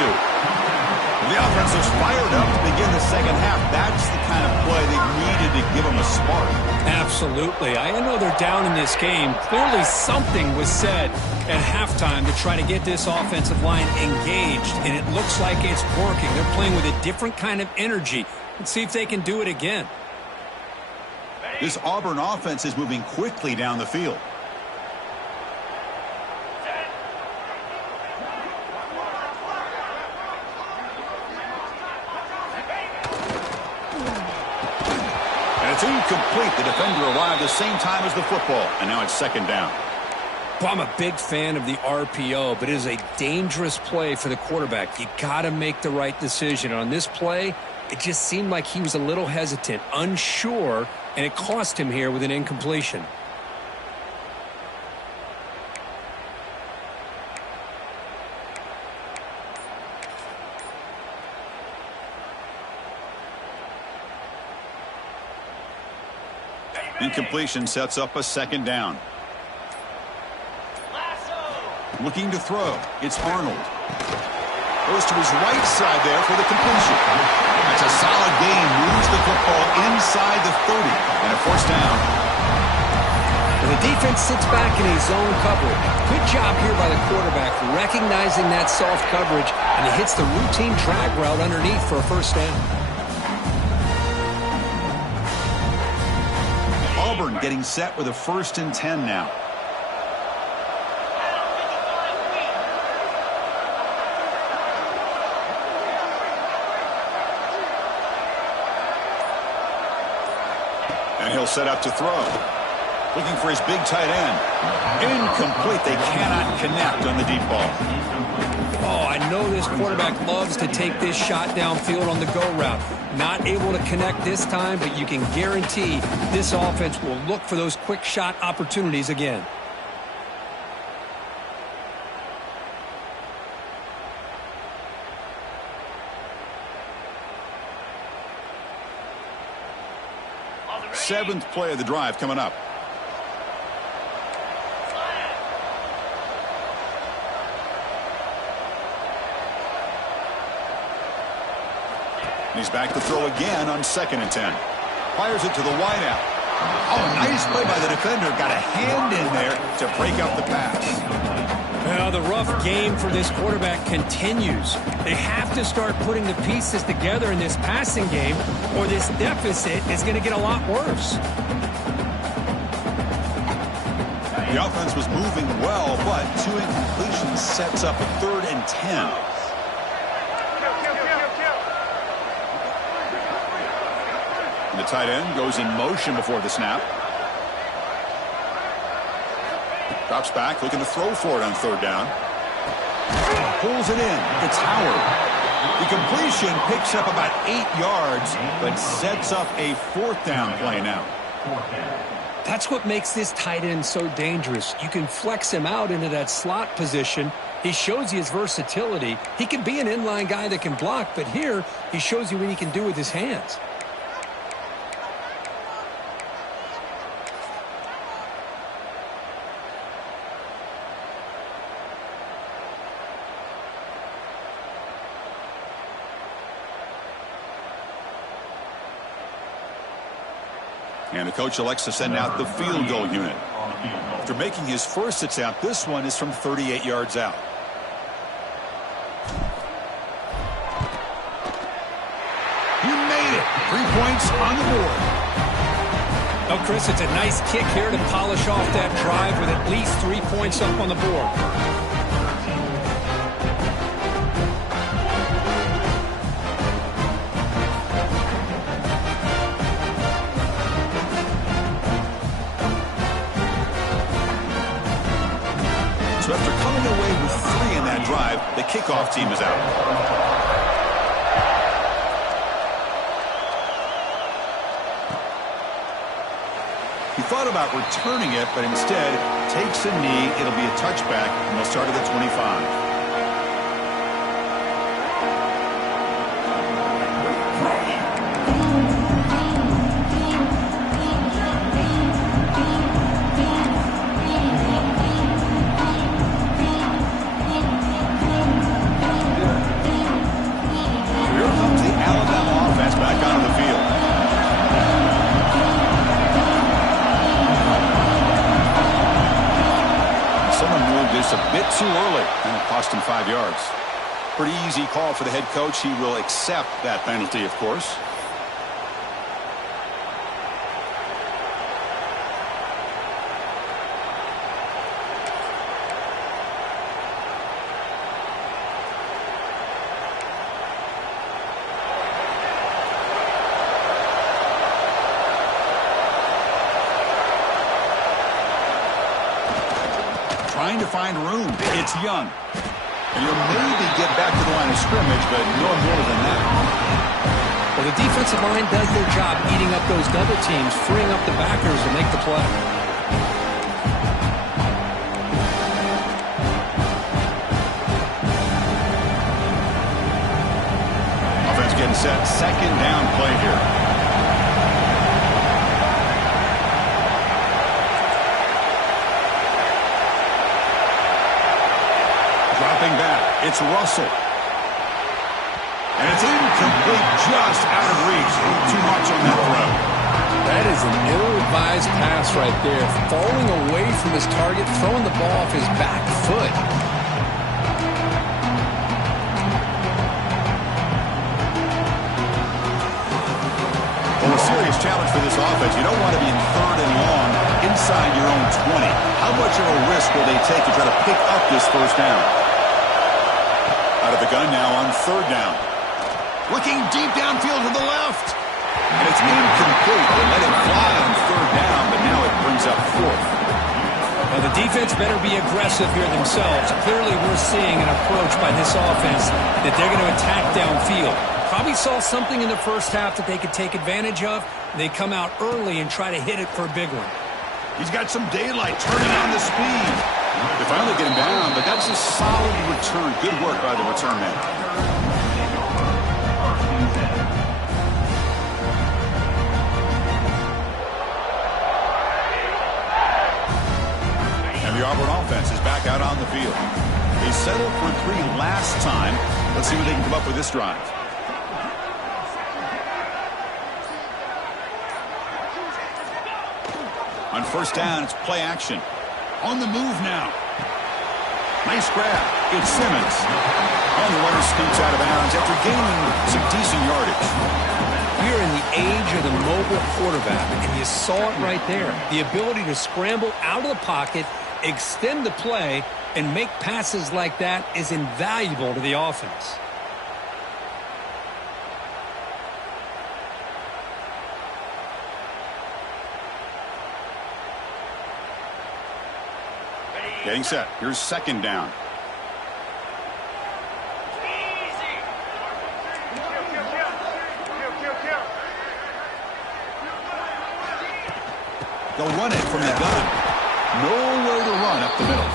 The offense is fired up to begin the second half. That's the kind of play they needed to give them a spark. Absolutely. I know they're down in this game. Clearly something was said at halftime to try to get this offensive line engaged, and it looks like it's working. They're playing with a different kind of energy. Let's see if they can do it again. This Auburn offense is moving quickly down the field. And it's incomplete. The defender arrived the same time as the football, and now it's second down. Well, I'm a big fan of the RPO, but it is a dangerous play for the quarterback. You got to make the right decision. On this play, it just seemed like he was a little hesitant, unsure, and it cost him here with an incompletion. Incompletion sets up a second down. Looking to throw. It's Arnold. Goes to his right side there for the completion. That's a solid gain. Moves the football inside the 30. And a first down. And the defense sits back in a zone coverage. Good job here by the quarterback recognizing that soft coverage, and he hits the routine drag route underneath for a first down. Auburn getting set with a 1st and 10 now. And he'll set up to throw. Looking for his big tight end. Incomplete. They cannot connect on the deep ball. Oh, I know this quarterback loves to take this shot downfield on the go route. Not able to connect this time, but you can guarantee this offense will look for those quick shot opportunities again. Seventh play of the drive coming up. He's back to throw again on 2nd and 10. Fires it to the wideout. Oh, nice play by the defender. Got a hand in there to break up the pass. Well, the rough game for this quarterback continues. They have to start putting the pieces together in this passing game, or this deficit is going to get a lot worse. The offense was moving well, but 2 incompletions sets up a 3rd and 10. The tight end goes in motion before the snap. Drops back, looking to throw for it on 3rd down. Pulls it in. It's Howard. The completion picks up about 8 yards, but sets up a 4th down play now. That's what makes this tight end so dangerous. You can flex him out into that slot position, He shows you his versatility. He can be an inline guy that can block, but here he shows you what he can do with his hands. And the coach elects to send out the field goal unit. After making his first attempt, this one is from 38 yards out. He made it. 3 points on the board. Oh, Chris, it's a nice kick here to polish off that drive with at least 3 points up on the board. So after coming away with 3 in that drive, the kickoff team is out. He thought about returning it, but instead takes a knee. It'll be a touchback, and they'll start at the 25. A bit too early, and it cost him 5 yards. Pretty easy call for the head coach. He will accept that penalty, of course. Trying to find room. It's Young. And he'll maybe get back to the line of scrimmage, but no more than that. Well, the defensive line does their job eating up those double teams, freeing up the backers to make the play. Offense getting set. Second down play here. Dropping back, it's Russell. And it's incomplete, just out of reach. Too much on that throw. That is an ill-advised pass right there. Falling away from his target, throwing the ball off his back foot. Well, a serious challenge for this offense. You don't want to be in 3rd and long inside your own 20. How much of a risk will they take to try to pick up this first down? Out of the gun now on 3rd down. Looking deep downfield to the left. And it's incomplete. They let it fly on 3rd down, but now it brings up 4th. Well, the defense better be aggressive here themselves. Clearly, we're seeing an approach by this offense that they're going to attack downfield. Probably saw something in the first half that they could take advantage of. They come out early and try to hit it for a big one. He's got some daylight, turning on the speed. They finally get him down, but that's a solid return. Good work by the return man. And the Auburn offense is back out on the field. They settled for 3 last time. Let's see what they can come up with this drive. On 1st down, it's play action. On the move now. Nice grab. It's Simmons. And the runner scoots out of bounds after gaining some decent yardage. We are in the age of the mobile quarterback, and you saw it right there. The ability to scramble out of the pocket, extend the play, and make passes like that is invaluable to the offense. Getting set. Here's 2nd down. They'll run it from the gun. Nowhere to run up the middle.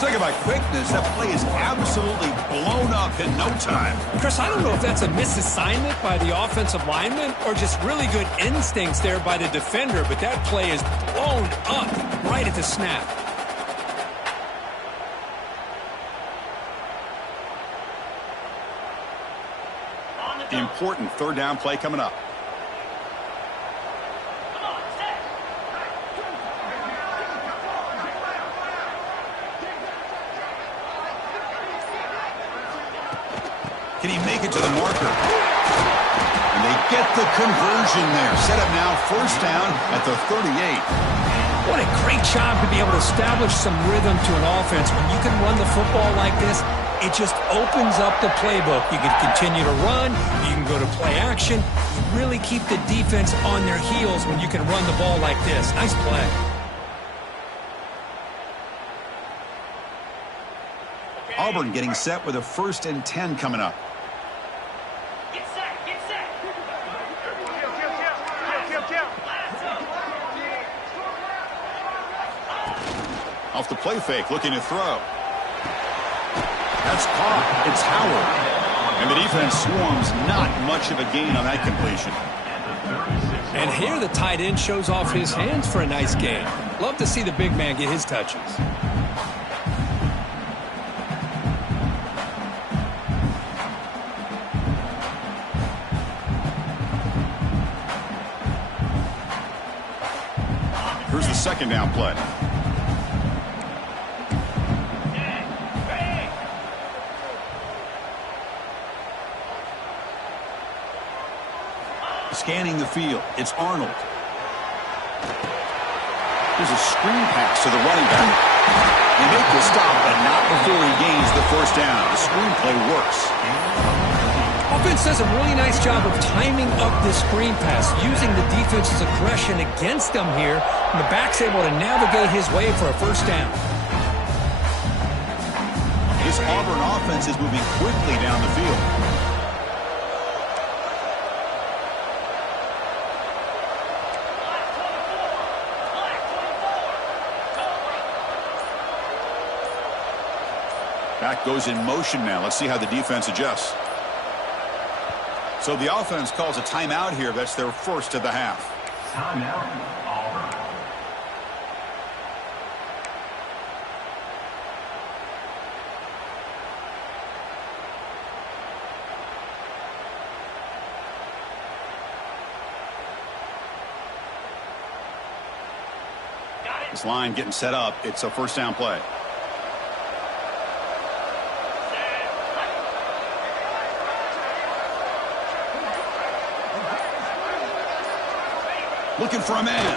Think about by quickness. That play is absolutely blown up in no time. Chris, I don't know if that's a misassignment by the offensive lineman or just really good instincts there by the defender, but that play is blown up right at the snap. Important third down play coming up. Can he make it to the marker? And they get the conversion there. Set up now, first down at the 38. What a great job to be able to establish some rhythm to an offense. When you can run the football like this, it just opens up the playbook. You can continue to run. You can go to play action. You really keep the defense on their heels when you can run the ball like this. Nice play. Auburn getting set with a 1st and 10 coming up. Off the play fake, looking to throw. That's caught. It's Howard. And the defense swarms. Not much of a gain on that completion. And here the tight end shows off his hands for a nice gain. Love to see the big man get his touches. Here's the 2nd down play. Scanning the field. It's Arnold. There's a screen pass to the running back. They make the stop, but not before he gains the 1st down. The screenplay works. Offense does a really nice job of timing up this screen pass, using the defense's aggression against them here, and the back's able to navigate his way for a 1st down. This Auburn offense is moving quickly down the field. Back goes in motion now. Let's see how the defense adjusts. So the offense calls a timeout here. That's their 1st of the half. Timeout, Auburn. This line getting set up. It's a 1st down play. Looking for a man.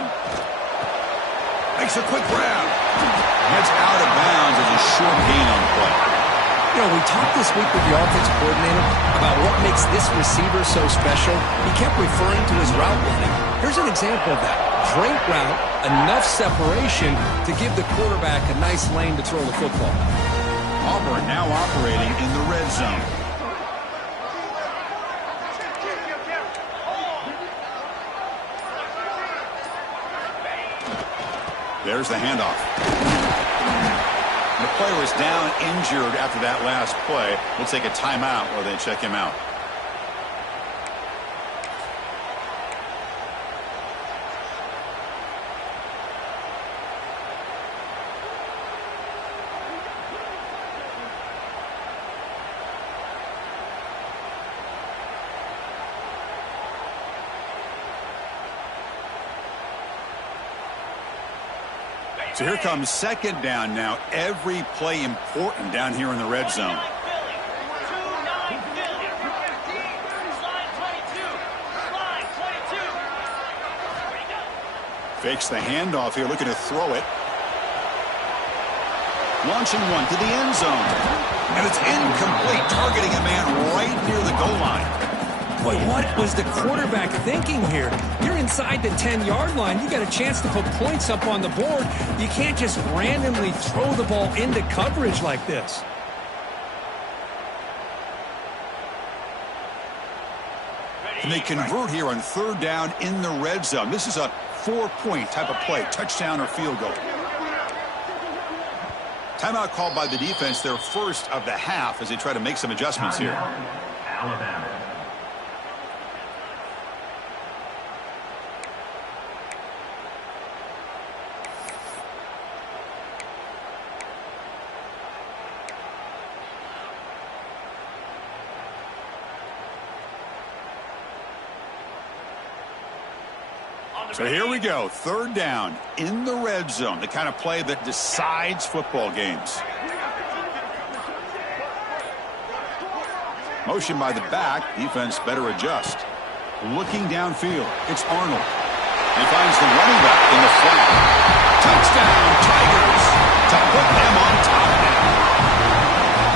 Makes a quick grab. Gets out of bounds as a short gain on the play. You know, we talked this week with the offensive coordinator about what makes this receiver so special. He kept referring to his route running. Here's an example of that. Great route, enough separation to give the quarterback a nice lane to throw the football. Auburn now operating in the red zone. There's the handoff. The player is down injured after that last play. We'll take a timeout while they check him out. So here comes 2nd down now. Every play important down here in the red zone. Fakes the handoff here, looking to throw it. Launching one to the end zone. And it's incomplete, targeting a man right near the goal line. Boy, what was the quarterback thinking here? You're inside the 10-yard line. You got a chance to put points up on the board. You can't just randomly throw the ball into coverage like this. And they convert here on 3rd down in the red zone. This is a 4-point type of play, touchdown or field goal. Timeout called by the defense, their first of the half, as they try to make some adjustments here. Alabama. So here we go, third down in the red zone, the kind of play that decides football games. Motion by the back, defense better adjust. Looking downfield, it's Arnold. He finds the running back in the flat. Touchdown, Tigers, to put them on top now.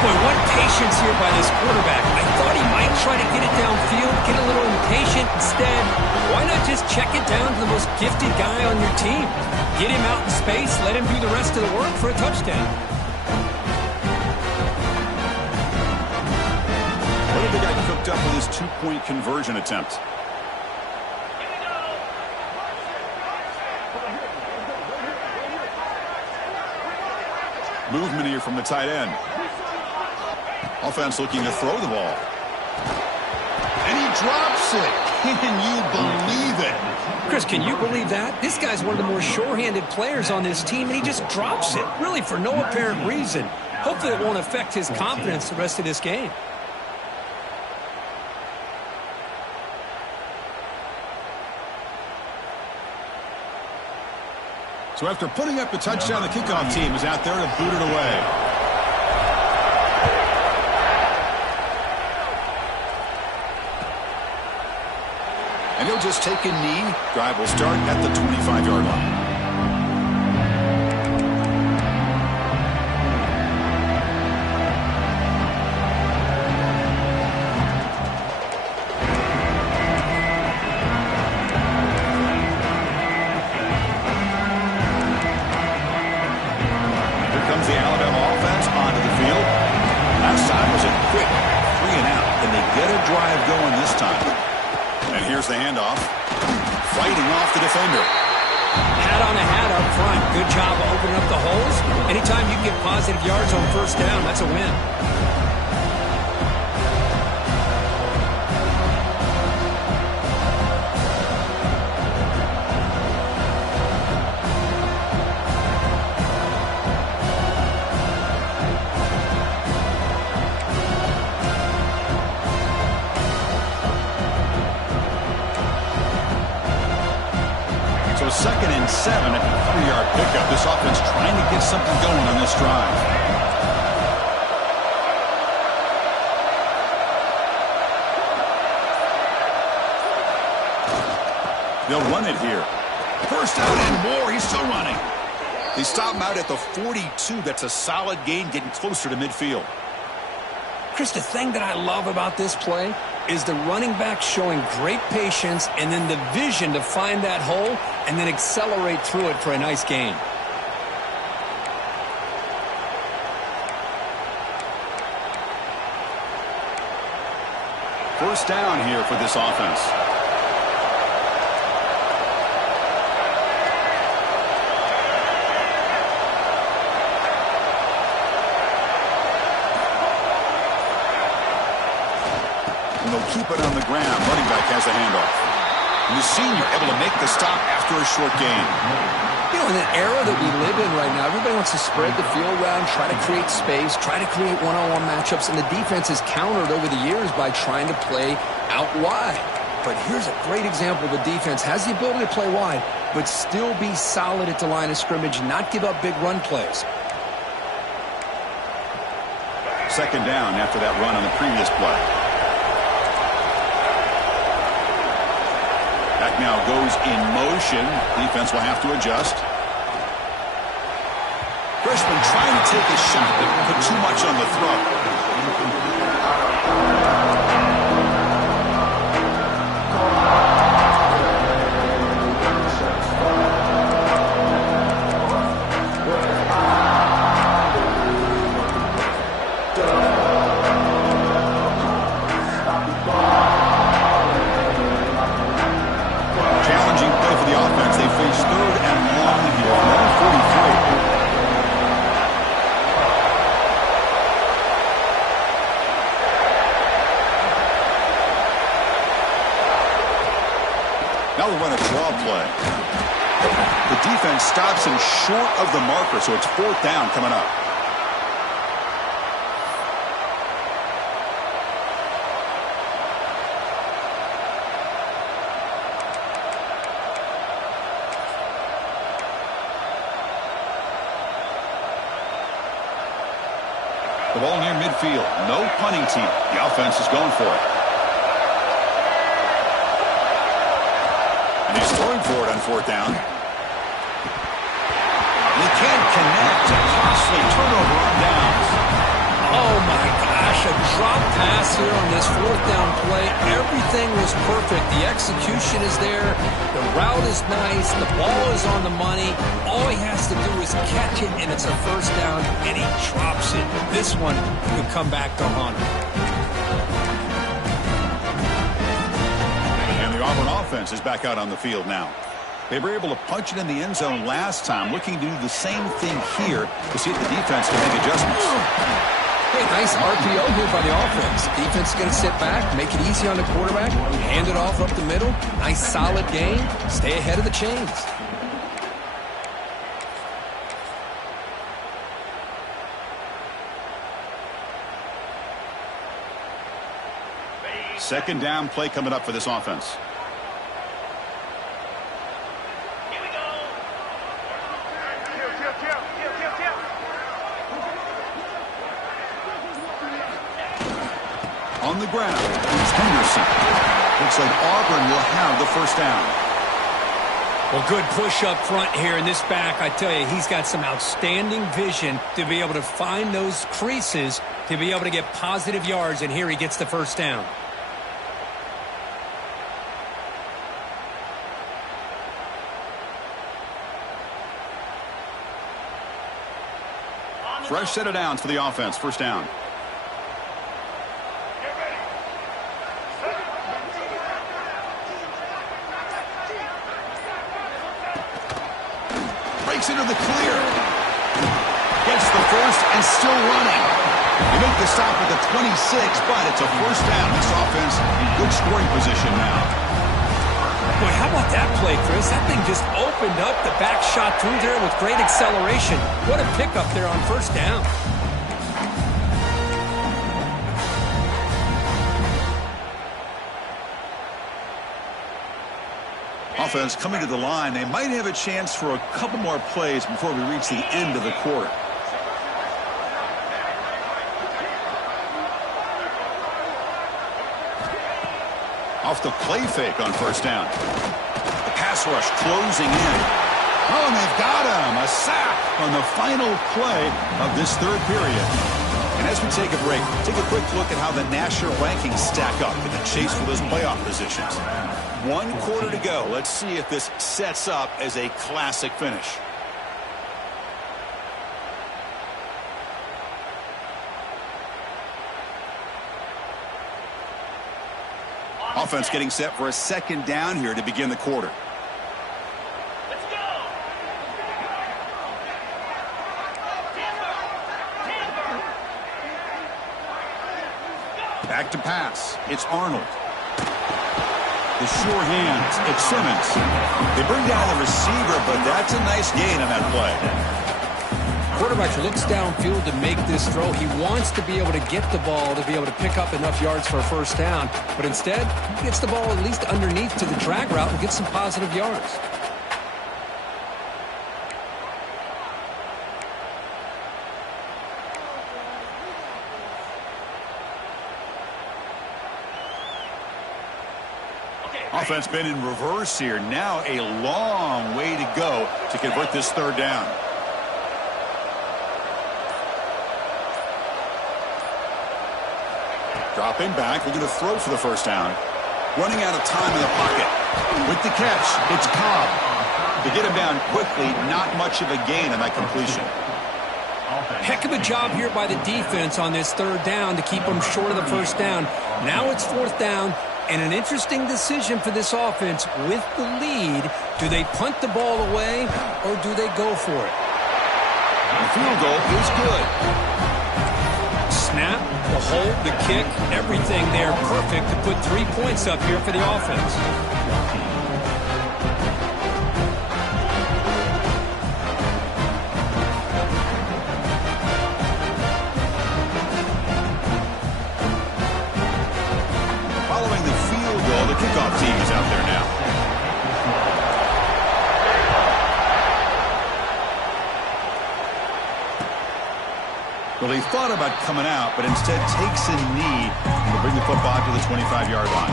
Boy, what patience here by this quarterback. I thought he might try to get it downfield, get a little impatient. Instead, why not just check it down to the most gifted guy on your team? Get him out in space, let him do the rest of the work for a touchdown. What if they got cooked up with his two-point conversion attempt? Movement here from the tight end. Offense looking to throw the ball. And he drops it. Can you believe it? Chris, can you believe that? This guy's one of the more sure-handed players on this team, and he just drops it, really for no apparent reason. Hopefully it won't affect his confidence the rest of this game. So after putting up the touchdown, the kickoff team is out there to boot it away. And he'll just take a knee. Drive will start at the 25-yard line. Here comes the Alabama offense onto the field. Last time was a quick 3 and out. Can they get a drive going this time? And here's the handoff. Fighting off the defender. Hat on a hat up front. Good job of opening up the holes. Anytime you get positive yards on first down, that's a win. So 2nd and 7 at the 3-yard pickup. This offense trying to get something going on this drive. They'll run it here. First down and more. He's still running. They stop him out at the 42. That's a solid gain, getting closer to midfield. Chris, the thing that I love about this play is the running back showing great patience and then the vision to find that hole and then accelerate through it for a nice gain. First down here for this offense. And they'll keep it on the ground. Running back has the handoff. And the senior able to make the stop after a short gain. You know, in an era that we live in right now, everybody wants to spread the field around, try to create space, try to create one-on-one matchups, and the defense has countered over the years by trying to play out wide. But here's a great example. The defense has the ability to play wide, but still be solid at the line of scrimmage, not give up big run plays. Second down after that run on the previous play. Back now goes in motion. Defense will have to adjust. Freshman trying to take a shot, but put too much on the throw. a draw play. The defense stops him short of the marker, so it's 4th down coming up. The ball near midfield. No punting team. The offense is going for it. And he's throwing for it on 4th down. He can't connect. A costly turnover on downs. Oh, my gosh. A drop pass here on this 4th down play. Everything was perfect. The execution is there. The route is nice. The ball is on the money. All he has to do is catch it, and it's a 1st down, and he drops it. This one could come back to haunt him. And the Auburn offense is back out on the field now. They were able to punch it in the end zone last time, looking to do the same thing here to see if the defense can make adjustments. Hey, nice RPO here by the offense. Defense is going to sit back, make it easy on the quarterback, hand it off up the middle. Nice solid game. Stay ahead of the chains. Second down play coming up for this offense. On the ground, it's Henderson. Looks like Auburn will have the 1st down. Well, good push up front here in this back. I tell you, he's got some outstanding vision to be able to find those creases, to be able to get positive yards, and here he gets the 1st down. Fresh set of downs for the offense. 1st down. Breaks into the clear. Gets the 1st and still running. They make the stop at the 26, but it's a 1st down. This offense in good scoring position now. Boy, how about that play, Chris? That thing just opened up. The back shot through there with great acceleration. What a pickup there on 1st down. Offense coming to the line. They might have a chance for a couple more plays before we reach the end of the quarter. Off the play fake on 1st down. The pass rush closing in. Oh, and they've got him. A sack on the final play of this 3rd period. And as we take a break, take a quick look at how the national rankings stack up in the chase for those playoff positions. 1 quarter to go. Let's see if this sets up as a classic finish. Offense getting set for a 2nd down here to begin the quarter. Let's go. Back to pass. It's Arnold. The sure hands. It's Simmons. They bring down the receiver, but that's a nice gain on that play. Quarterback looks downfield to make this throw. He wants to be able to get the ball to be able to pick up enough yards for a 1st down. But instead, he gets the ball at least underneath to the drag route and gets some positive yards. Offense been in reverse here. Now a long way to go to convert this 3rd down. Dropping back, looking to throw for the 1st down. Running out of time in the pocket. With the catch, it's Cobb. To get him down quickly, not much of a gain on that completion. Heck of a job here by the defense on this 3rd down to keep them short of the 1st down. Now it's 4th down, and an interesting decision for this offense with the lead. Do they punt the ball away, or do they go for it? The field goal is good. Snap, the hold, the kick, everything there perfect to put 3 points up here for the offense. Well, he thought about coming out, but instead takes a knee and will bring the football to the 25-yard line.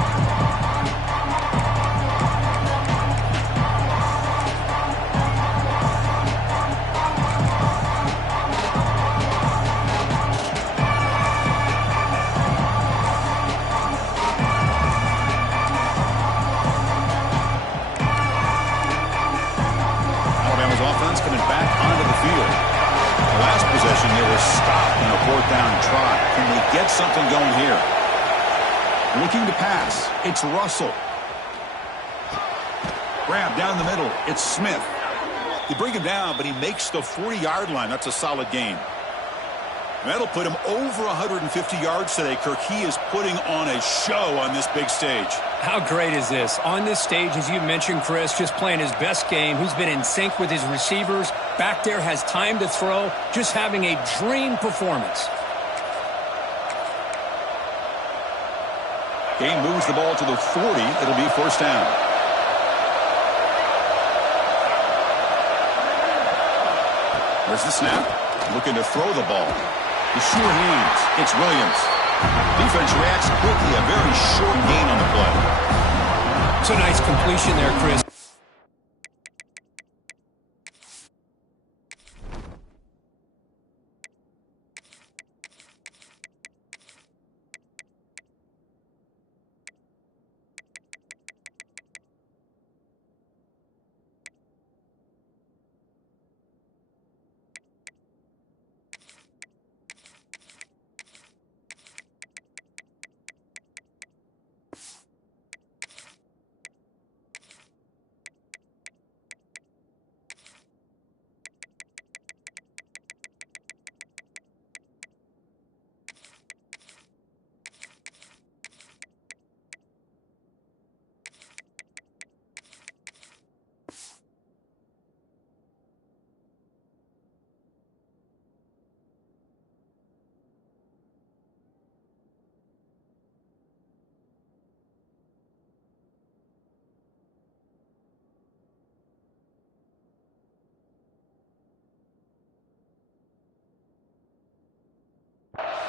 Offense coming back onto the field. The last possession, they were stopped in a fourth down try. Can they get something going here? Looking to pass. It's Russell. Grab down the middle. It's Smith. They bring him down, but he makes the 40-yard line. That's a solid gain. That'll put him over 150 yards today, Kirk. He is putting on a show on this big stage. How great is this? On this stage, as you mentioned, Chris, just playing his best game. He's been in sync with his receivers. Back there, has time to throw. Just having a dream performance. Game moves the ball to the 40. It'll be first down. There's the snap. Looking to throw the ball. The sure hands. It's Williams. Defense reacts quickly. A very short gain on the play. It's a nice completion there, Chris.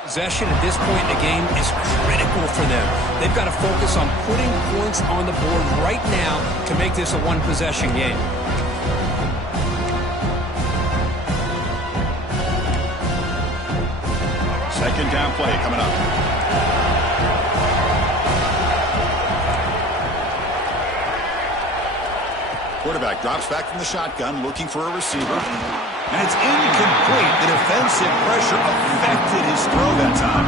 Possession at this point in the game is critical for them. They've got to focus on putting points on the board right now to make this a one-possession game. Second down play coming up. Quarterback drops back from the shotgun, looking for a receiver. And it's incomplete. The defensive pressure affected his throw that time.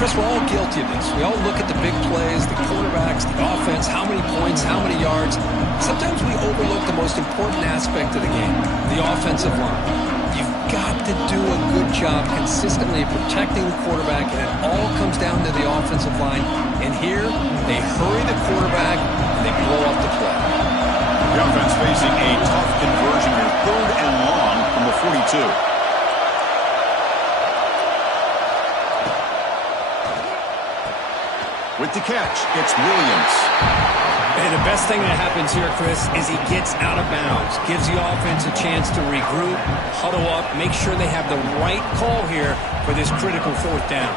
Chris, we're all guilty of this. We all look at the big plays, the quarterbacks, the offense, how many points, how many yards. Sometimes we overlook the most important aspect of the game, the offensive line. You've got to do a good job consistently protecting the quarterback, and it all comes down to the offensive line. And here, they hurry the quarterback, and they blow up the play. The offense facing a tough conversion here, 3rd and long from the 42. With the catch, it's Williams. And the best thing that happens here, Chris, is he gets out of bounds, gives the offense a chance to regroup, huddle up, make sure they have the right call here for this critical 4th down.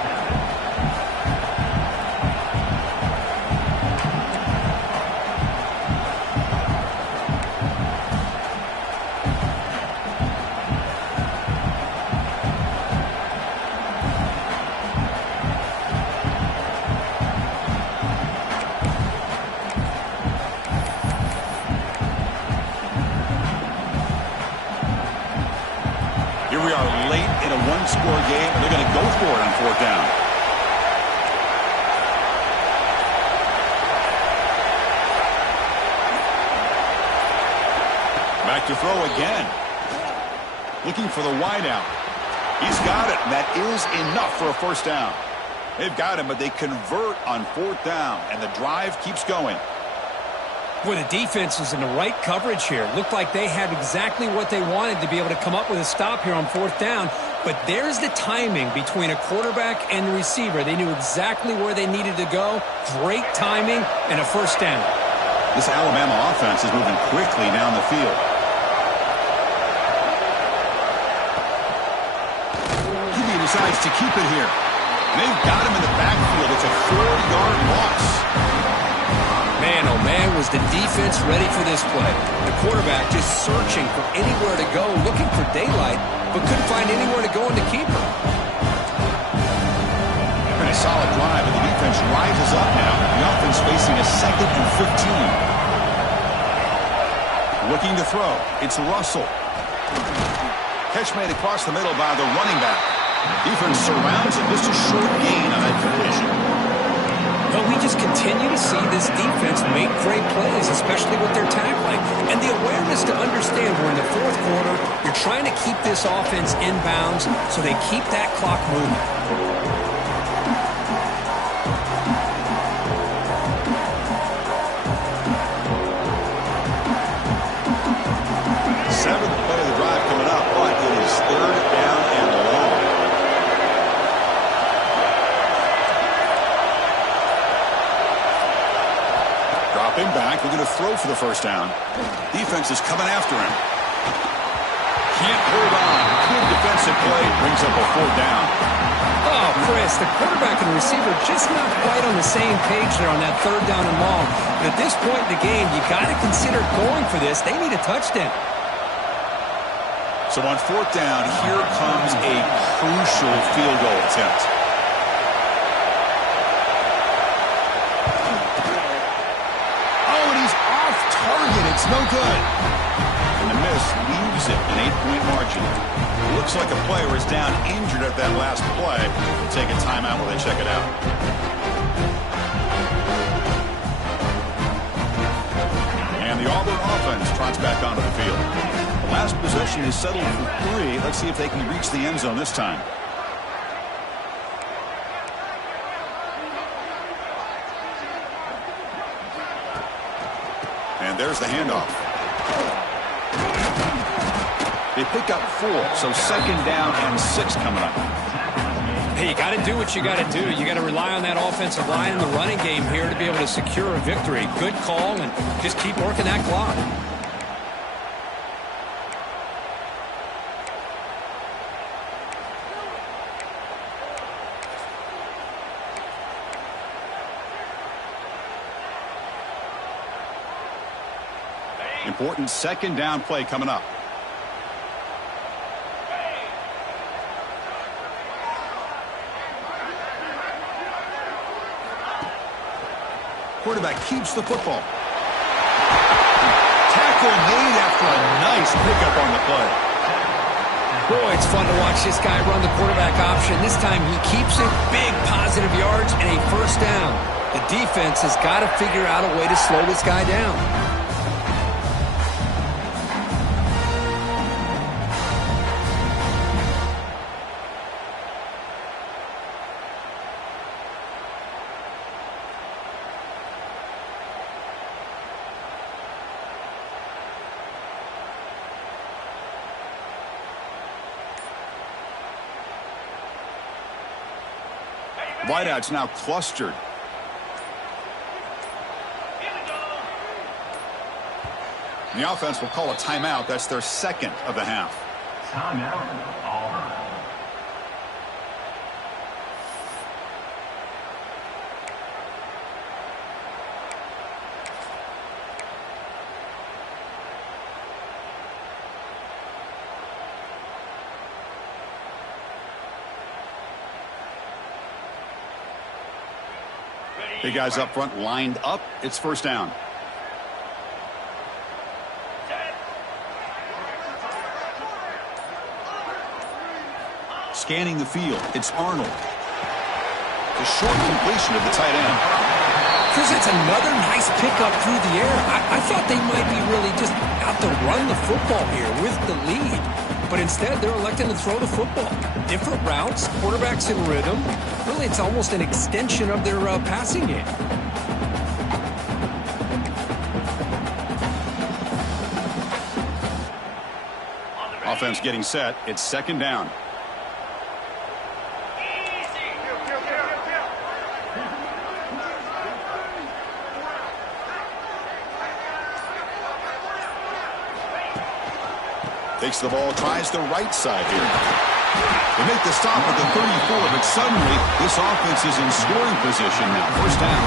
Score game, and they're going to go for it on 4th down. Back to throw again. Looking for the wideout. He's got it, and that is enough for a first down. They've got him, but they convert on 4th down, and the drive keeps going. Boy, the defense is in the right coverage here. Looked like they had exactly what they wanted to be able to come up with a stop here on 4th down. But there's the timing between a quarterback and the receiver. They knew exactly where they needed to go. Great timing and a first down. This Alabama offense is moving quickly down the field. Give me the decides to keep it here. They've got him in the backfield. It's a 4-yard loss. Man, oh man, was the defense ready for this play. The quarterback just searching for anywhere to go, looking for daylight, but couldn't find anywhere to go in the keeper. And a solid drive, and the defense rises up now. The offense facing a 2nd and 15. Looking to throw. It's Russell. Catch made across the middle by the running back. Defense surrounds him. Just a short gain on that collision. But we just continue to see this defense make great plays, especially with their tackling. And the awareness to understand we're in the 4th quarter, you're trying to keep this offense in bounds so they keep that clock moving. 7th play of the drive coming up, but it is 3rd down and long. Dropping back, we're going to throw for the 1st down. Defense is coming after him. Can't hold on. Good defensive play, brings up a 4th down. Oh, Chris, the quarterback and the receiver just not quite on the same page there on that 3rd down and long. But at this point in the game, you got to consider going for this. They need a touchdown. So on 4th down, here comes a crucial field goal attempt. Oh, and he's off target. It's no good. And the miss leaves it an 8-point margin. It looks like a player is down injured at that last play. We'll take a timeout while they check it out. And the Auburn offense trots back onto the field. The last possession is settled for 3. Let's see if they can reach the end zone this time. And there's the handoff. They pick up 4, so 2nd down and 6 coming up. Hey, you got to do what you got to do. You got to rely on that offensive line and the running game here to be able to secure a victory. Good call, and just keep working that clock. Important 2nd down play coming up. Quarterback keeps the football. Tackle made after a nice pickup on the play. Boy, it's fun to watch this guy run the quarterback option. This time he keeps it, big positive yards, and a 1st down. The defense has got to figure out a way to slow this guy down. Wideouts now clustered. The offense will call a timeout. That's their 2nd of the half. Timeout, Auburn. Big guys up front lined up. It's 1st down. Scanning the field. It's Arnold. The short completion of the tight end. Chris, it's another nice pickup through the air. I thought they might be really just out to run the football here with the lead. But instead, they're electing to throw the football. Different routes, quarterbacks in rhythm. Really, it's almost an extension of their passing game. Offense getting set. It's 2nd down. Takes the ball, tries the right side here. They make the stop at the 34, but suddenly this offense is in scoring position now. First down.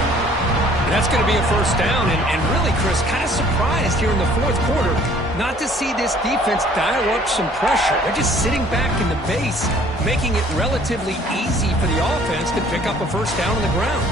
And that's going to be a first down. And really, Chris, kind of surprised here in the fourth quarter not to see this defense dial up some pressure. They're just sitting back in the base, making it relatively easy for the offense to pick up a first down on the ground.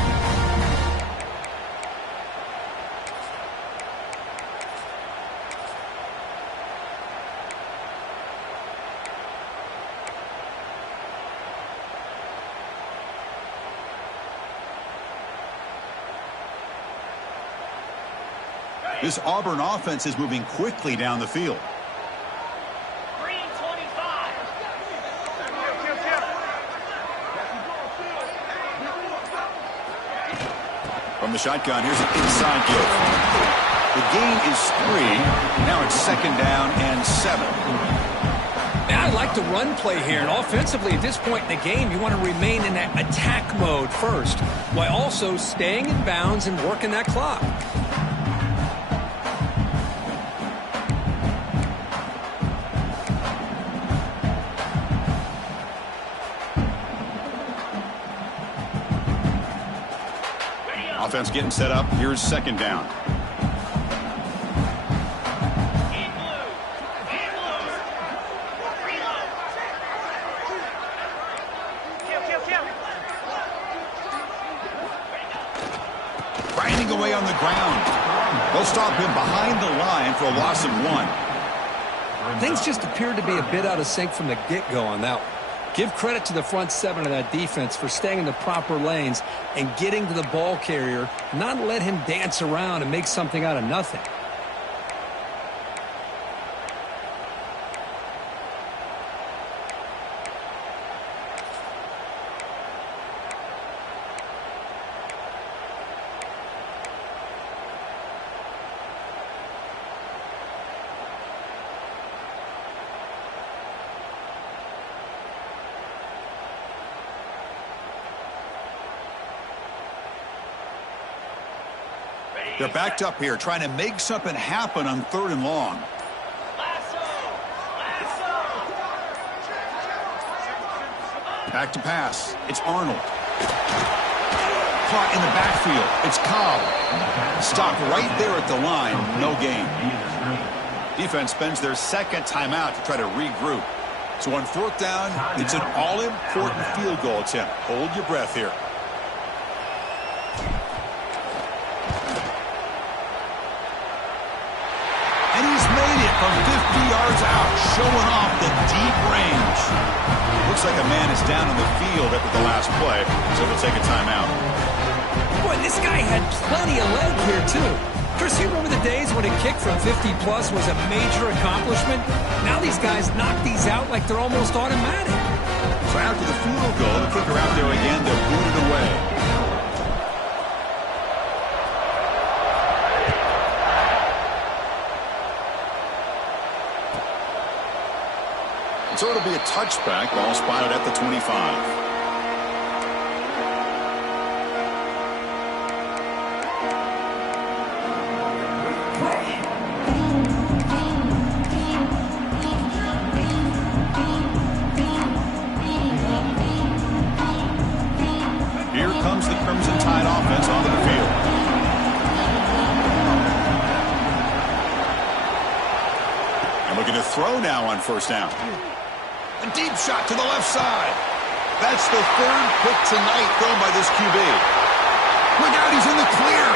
This Auburn offense is moving quickly down the field. Green 25. From the shotgun, here's an inside give. The gain is 3. Now it's second down and 7. And I like the run play here. And offensively, at this point in the game, you want to remain in that attack mode first, while also staying in bounds and working that clock. Offense getting set up. Here's second down. Grinding away on the ground. They'll stop him behind the line for a loss of 1. Things just appeared to be a bit out of sync from the get-go on that one. Give credit to the front 7 of that defense for staying in the proper lanes and getting to the ball carrier, not let him dance around and make something out of nothing. They're backed up here, trying to make something happen on 3rd and long. Back to pass. It's Arnold. Caught in the backfield. It's Cobb. Stopped right there at the line. No gain. Defense spends their second timeout to try to regroup. So on 4th down, it's an all-important field goal attempt. Hold your breath here. And he's made it from 50 yards out, showing off the deep range. Looks like a man is down on the field after the last play, so they'll take a timeout. Boy, this guy had plenty of leg here, too. Chris, you remember the days when a kick from 50-plus was a major accomplishment? Now these guys knock these out like they're almost automatic. So after the field goal, the kicker out there again to boot it away. So it'll be a touchback, ball spotted at the 25. Here comes the Crimson Tide offense onto the field. And looking to throw now on 1st down. A deep shot to the left side. That's the 3rd pick tonight thrown by this QB. Look out, he's in the clear.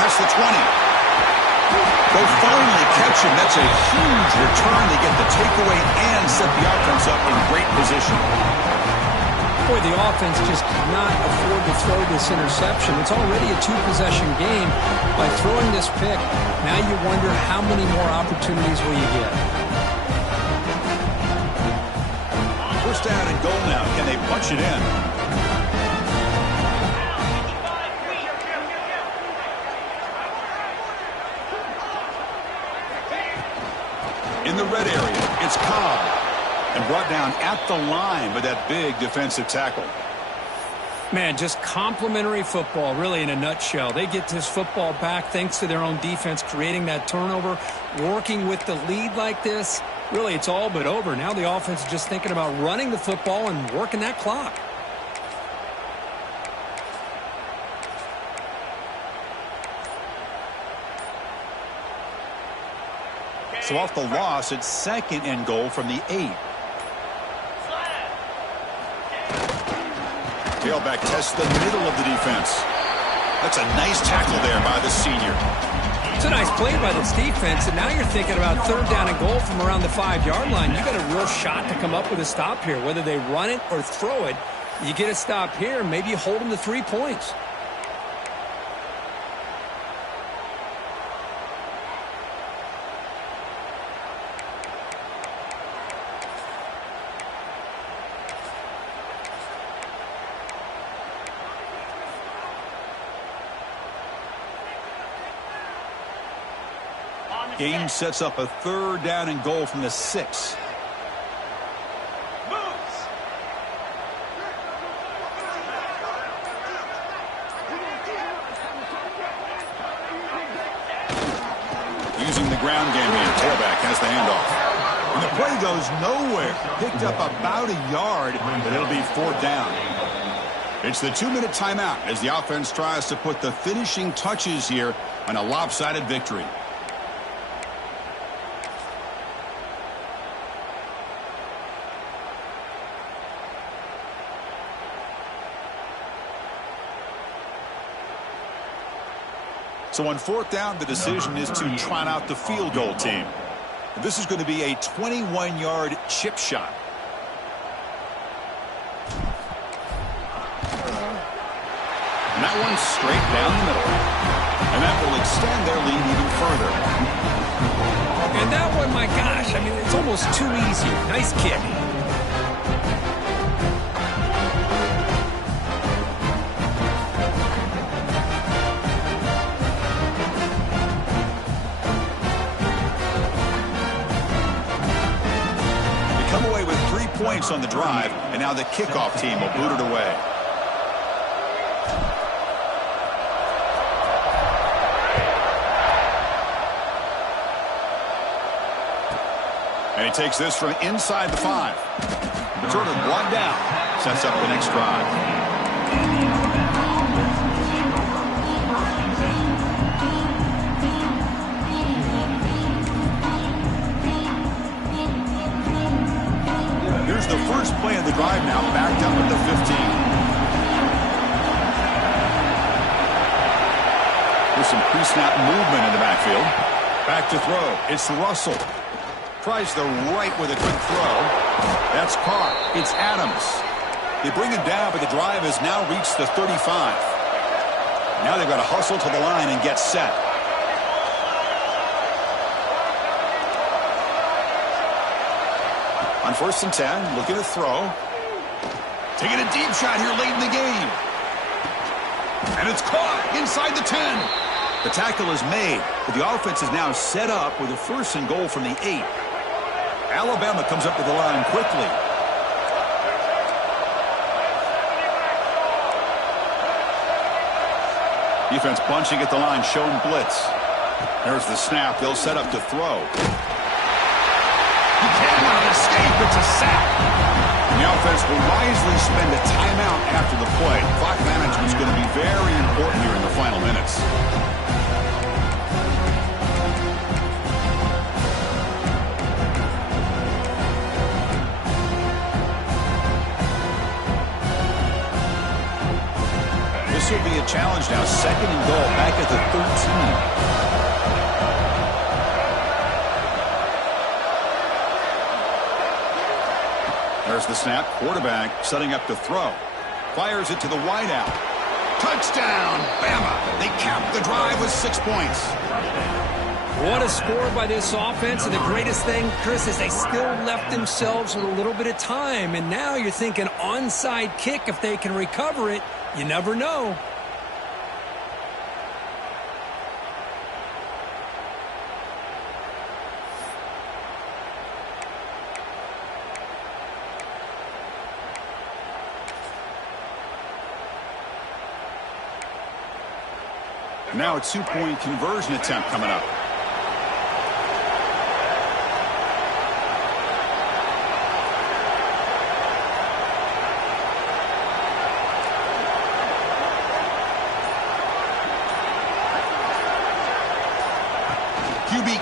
That's the 20. They'll finally catch him. That's a huge return. They get the takeaway and set the offense up in great position. Boy, the offense just cannot afford to throw this interception. It's already a 2-possession game. By throwing this pick, now you wonder how many more opportunities will you get. First down and goal now. Can they punch it in? In the red area, it's Cobb. And brought down at the line by that big defensive tackle. Man, just complimentary football, really, in a nutshell. They get this football back thanks to their own defense, creating that turnover, working with the lead like this. Really, it's all but over. Now the offense is just thinking about running the football and working that clock. So off the loss, it's 2nd and goal from the 8. Tailback tests the middle of the defense. That's a nice tackle there by the senior. It's a nice play by this defense, and now you're thinking about 3rd down and goal from around the 5-yard line. You got a real shot to come up with a stop here. Whether they run it or throw it, you get a stop here, maybe you hold them to 3 points. Game sets up a 3rd down and goal from the 6. Using the ground game here. Tailback has the handoff. And the play goes nowhere. Picked up about a yard, but it'll be 4th down. It's the 2-minute timeout as the offense tries to put the finishing touches here on a lopsided victory. So on 4th down, the decision is to trot out the field goal team. This is going to be a 21-yard chip shot. And that one's straight down the middle. And that will extend their lead even further. And that one, my gosh, I mean, it's almost too easy. Nice kick. Points on the drive, and now the kickoff team will boot it away. And he takes this from inside the 5. Return of 1 down. Sets up the next drive. Here's the first play of the drive now, backed up at the 15. There's some pre-snap movement in the backfield. Back to throw. It's Russell. Tries the right with a quick throw. That's caught. It's Adams. They bring him down, but the drive has now reached the 35. Now they've got to hustle to the line and get set. On 1st and 10, looking to throw. Taking a deep shot here late in the game. And it's caught inside the 10. The tackle is made, but the offense is now set up with a 1st and goal from the 8. Alabama comes up with the line quickly. Defense bunching at the line, showing blitz. There's the snap. They'll set up to throw. He cannot escape. It's a sack. And the offense will wisely spend a timeout after the play. Clock management is going to be very important here in the final minutes. This will be a challenge now. 2nd and goal back at the 13. There's the snap. Quarterback setting up to throw. Fires it to the wideout. Touchdown, Bama. They cap the drive with 6 points. What a score by this offense. And the greatest thing, Chris, is they still left themselves with a little bit of time. And now you're thinking onside kick. If they can recover it, you never know. Now a 2-point conversion attempt coming up.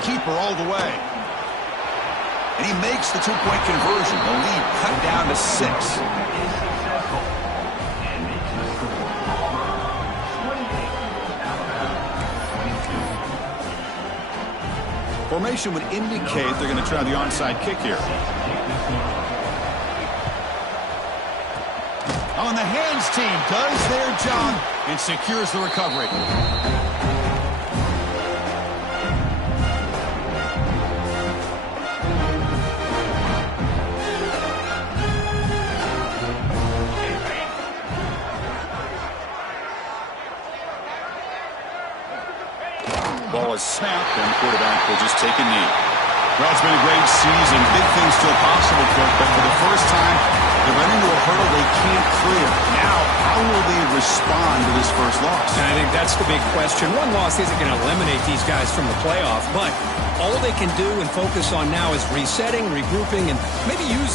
keeper all the way. And he makes the two-point conversion. The lead cut down to 6. Is successful and makes the score Auburn 28, Alabama 22. Formation would indicate they're going to try the onside kick here. On the hands team does their job and secures the recovery. Ball is snapped, and the quarterback will just take a knee. Well, it's been a great season. Big things still possible, Kirk, but for the first time, they run into a hurdle they can't clear. Now, how will they respond to this first loss? And I think that's the big question. One loss isn't going to eliminate these guys from the playoff, but all they can do and focus on now is resetting, regrouping, and maybe using